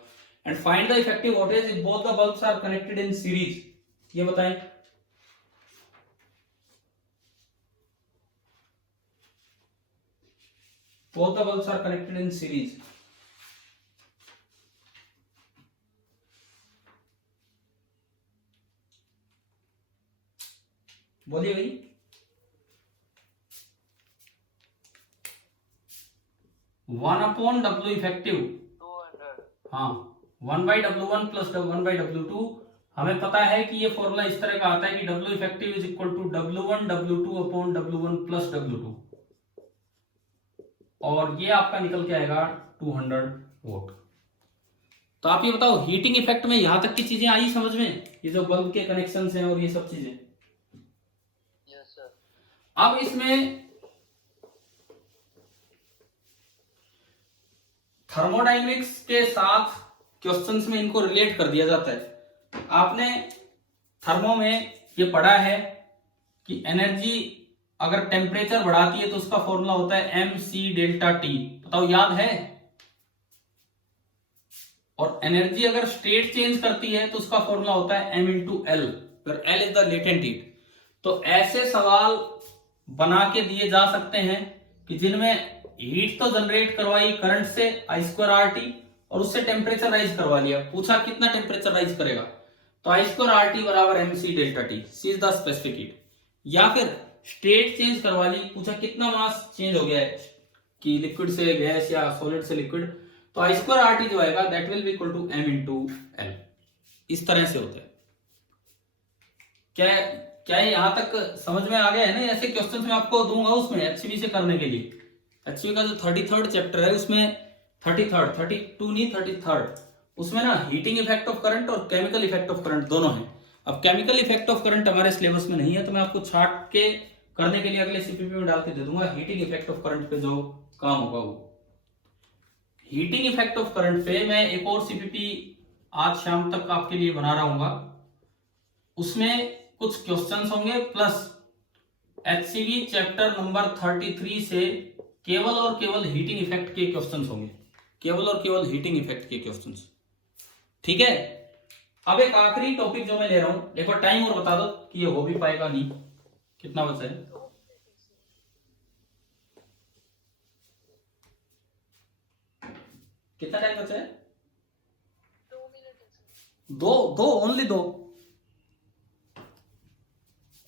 And find the effective voltage if both the bulbs are connected in series, ये बताएं। Both the bulbs are connected in series. बोलिए भाई। 1/W effective, 200. हाँ 1/W1 प्लस 1/W2। हमें पता है कि ये फॉर्मूला इस तरह का आता है कि W effective is equal to W1 W2 upon W1 plus W2, और ये आपका निकल के आएगा 200 वोल्ट। तो आप ये बताओ हीटिंग इफेक्ट में यहां तक की चीजें आई समझ में, ये जो बल्ब के कनेक्शन हैं और ये सब चीजें? Yes, sir. अब इसमें थर्मोडायनेमिक्स के साथ क्वेश्चंस में इनको रिलेट कर दिया जाता है। आपने थर्मो में ये पढ़ा है कि एनर्जी अगर टेम्परेचर बढ़ाती है तो उसका फॉर्मूला होता है mc डेल्टा टी, बताओ याद है? और एनर्जी अगर स्टेट चेंज करती है तो उसका फॉर्मूला होता है m इंटू एल, फिर L is the latent heat. तो ऐसे सवाल बना के दिए जा सकते हैं कि जिनमें हीट तो जनरेट करवाई करंट से I²RT और उससे टेम्परेचर राइज करवा लिया, पूछा कितना टेम्परेचर राइज करेगा, तो I²RT बराबर mc delta T, c is the specific heat. या फिर स्टेट चेंज करवा ली, पूछा कितना मास चेंज हो गया है कि लिक्विड से गैस या सॉलिड से लिक्विड, तो I²RT जो आएगा that will be equal to m into L. इस तरह से होता है। क्या यहां तक समझ में आ गया है ना? ऐसे क्वेश्चंस मैं आपको दूंगा उसमें HCV से करने के लिए। HCV का जो 33rd चैप्टर है उसमें 32 नहीं 33rd, उसमें ना हीटिंग इफेक्ट ऑफ करंट और केमिकल इफेक्ट ऑफ करंट दोनों है। अब केमिकल इफेक्ट ऑफ करंट हमारे सिलेबस में नहीं है तो मैं आपको छाट के करने के लिए अगले सीपीपी में डाल के दे दूंगा। हीटिंग इफेक्ट ऑफ करंट पे जो काम होगा वो हीटिंग इफेक्ट ऑफ करंट पे मैं एक और सीपीपी आज शाम तक आपके लिए बना रहा हूंगा, उसमें कुछ क्वेश्चंस होंगे प्लस HCV चैप्टर नंबर 33 से केवल और केवल हीटिंग इफेक्ट के क्वेश्चंस होंगे, केवल और केवल हीटिंग इफेक्ट के क्वेश्चंस। ठीक है, अब एक आखिरी टॉपिक जो मैं ले रहा हूं, एक बार टाइम और बता दो कि ये हो भी पाएगा नहीं, कितना बचा है? कितना टाइम बचा है? 2 मिनट। दो ओनली दो।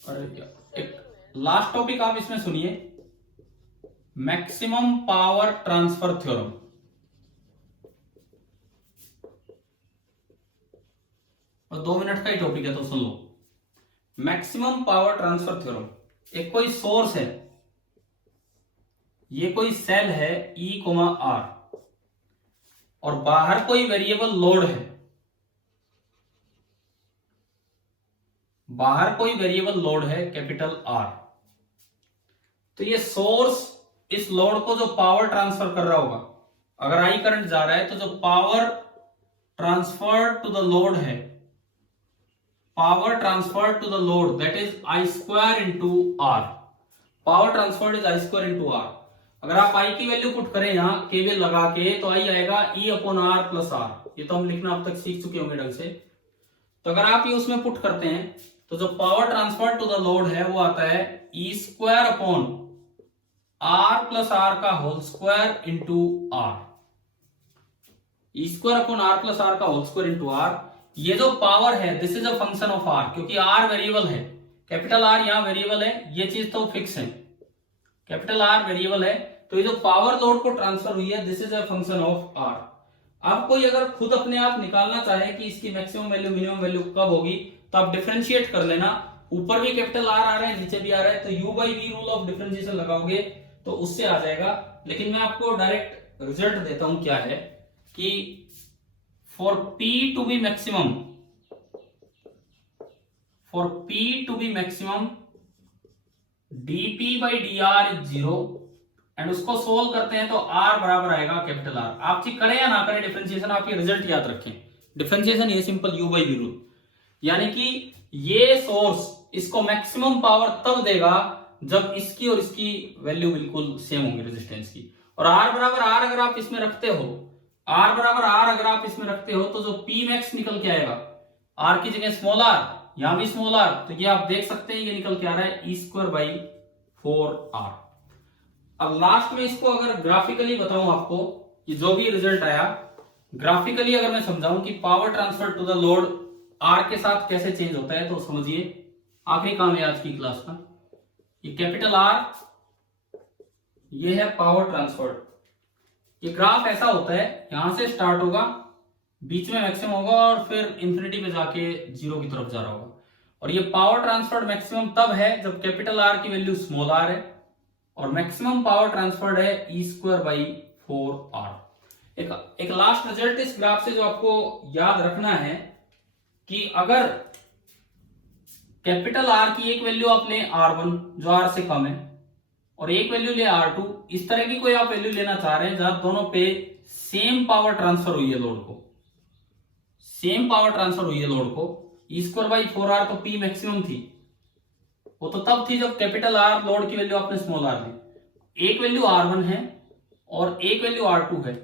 अरे क्या, एक लास्ट टॉपिक आप इसमें सुनिए, मैक्सिमम पावर ट्रांसफर थ्योरम। और 2 मिनट का ही टॉपिक है तो सुन लो। मैक्सिमम पावर ट्रांसफर थ्योरम, एक कोई सोर्स है, ये कोई सेल है E, R और बाहर कोई वेरिएबल लोड है, बाहर कोई वेरिएबल लोड है कैपिटल R। तो ये सोर्स इस लोड को जो पावर ट्रांसफर कर रहा होगा, अगर आई करंट जा रहा है तो जो power transfer to the load है, power transfer to the load that is I² into R, power transferred is I² into R। अगर आप I की वैल्यू पुट करें यहां केवीएल लगा के तो I आएगा E upon R plus R, ये तो हम लिखना अब तक सीख चुके होंगे ढंग से। तो अगर आप ये उसमें पुट करते हैं तो जो power transfer to the load है वो आता है E² upon R plus R का whole square into R, E² upon R plus R का होल स्क्वायर इंटू R। ये जो पावर है this is a function of R, क्योंकि R वेरिएबल है, कैपिटल R यहां वेरिएबल है, ये चीज तो फिक्स है, कैपिटल R वेरिएबल है, तो ये जो पावर लोड को ट्रांसफर हुई है this is a function of R. अब कोई अगर खुद अपने आप निकालना चाहे कि इसकी मैक्सिमम वैल्यू मिनिमम वैल्यू कब होगी, तो आप डिफरेंशिएट कर लेना। ऊपर भी कैपिटल आर आ रहा है, नीचे भी आ रहा है, तो u by v rule of differentiation लगाओगे तो उससे आ जाएगा। लेकिन मैं आपको डायरेक्ट रिजल्ट देता हूं क्या है कि for P to be maximum, for P to be maximum dP by D R is 0 and उसको सोल्व करते हैं तो R बराबर आएगा कैपिटल आर। आप चेक करें या ना करें डिफरेंशिएशन, आप ये रिजल्ट याद रखें। डिफरेंशिएशन ये simple U by V rule, यानी कि ये सोर्स इसको मैक्सिमम पावर तब देगा जब इसकी और इसकी वैल्यू बिल्कुल सेम होंगी रेजिस्टेंस की। और R बराबर R अगर आप इसमें रखते हो, R बराबर R अगर आप इसमें रखते हो तो जो P मैक्स निकल के आएगा, R की जगह स्मॉल r, यहां भी स्मॉल r, तो ये आप देख सकते हैं ये निकल के आ रहा है E² बाई 4R। अब लास्ट में इसको अगर ग्राफिकली बताऊं आपको, कि जो भी रिजल्ट आया ग्राफिकली अगर मैं समझाऊं कि power transfer to the load R के साथ कैसे चेंज होता है, तो समझिए आखिरी काम है आज की क्लास का। ये कैपिटल R, ये है पावर ट्रांसफर। ये ग्राफ ऐसा होता है, यहां से स्टार्ट होगा, बीच में मैक्सिमम होगा और फिर इंफिनिटी पे जाके जीरो की तरफ जा रहा होगा। और ये पावर ट्रांसफर मैक्सिमम तब है जब कैपिटल R की वैल्यू स्मॉल r है और मैक्सिमम पावर ट्रांसफर्ड है E² बाई 4R। एक लास्ट रिजल्ट इस ग्राफ से जो आपको याद रखना है कि अगर कैपिटल R की एक वैल्यू आप लें R1 जो R से कम है और एक वैल्यू ले R2, इस तरह की कोई आप वैल्यू लेना चाह रहे हैं जहां दोनों पे सेम पावर ट्रांसफर हुई है लोड को, सेम पावर ट्रांसफर हुई है लोड को, E² बाई 4R तो P मैक्सिमम थी, वो तो तब थी जब कैपिटल R लोड की वैल्यू आपने स्मॉल r ली। एक वैल्यू R1 है और एक वैल्यू R2 है,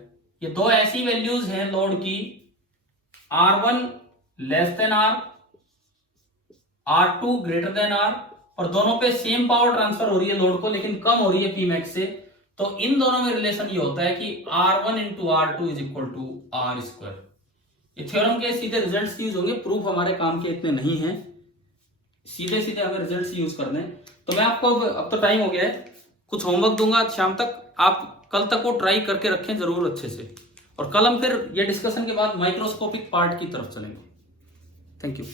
ये दो ऐसी वैल्यूज हैं लोड की, R1 less than R, R2 greater than R, और दोनों पे सेम पावर ट्रांसफर हो रही है लोड को लेकिन कम हो रही है P मैक्स से। तो इन दोनों में रिलेशन ये होता है कि R1 into R2 is equal to R²। ये थ्योरम के सीधे रिजल्ट्स यूज होंगे, प्रूफ हमारे काम के इतने नहीं है, सीधे सीधे हमें रिजल्ट्स यूज करने। तो मैं आपको अब तो टाइम हो गया है, कुछ होमवर्क दूंगा शाम तक, आप कल तक वो ट्राई करके रखें जरूर अच्छे से, और कल हम फिर ये डिस्कशन के बाद माइक्रोस्कोपिक पार्ट की तरफ चलेंगे। Thank you.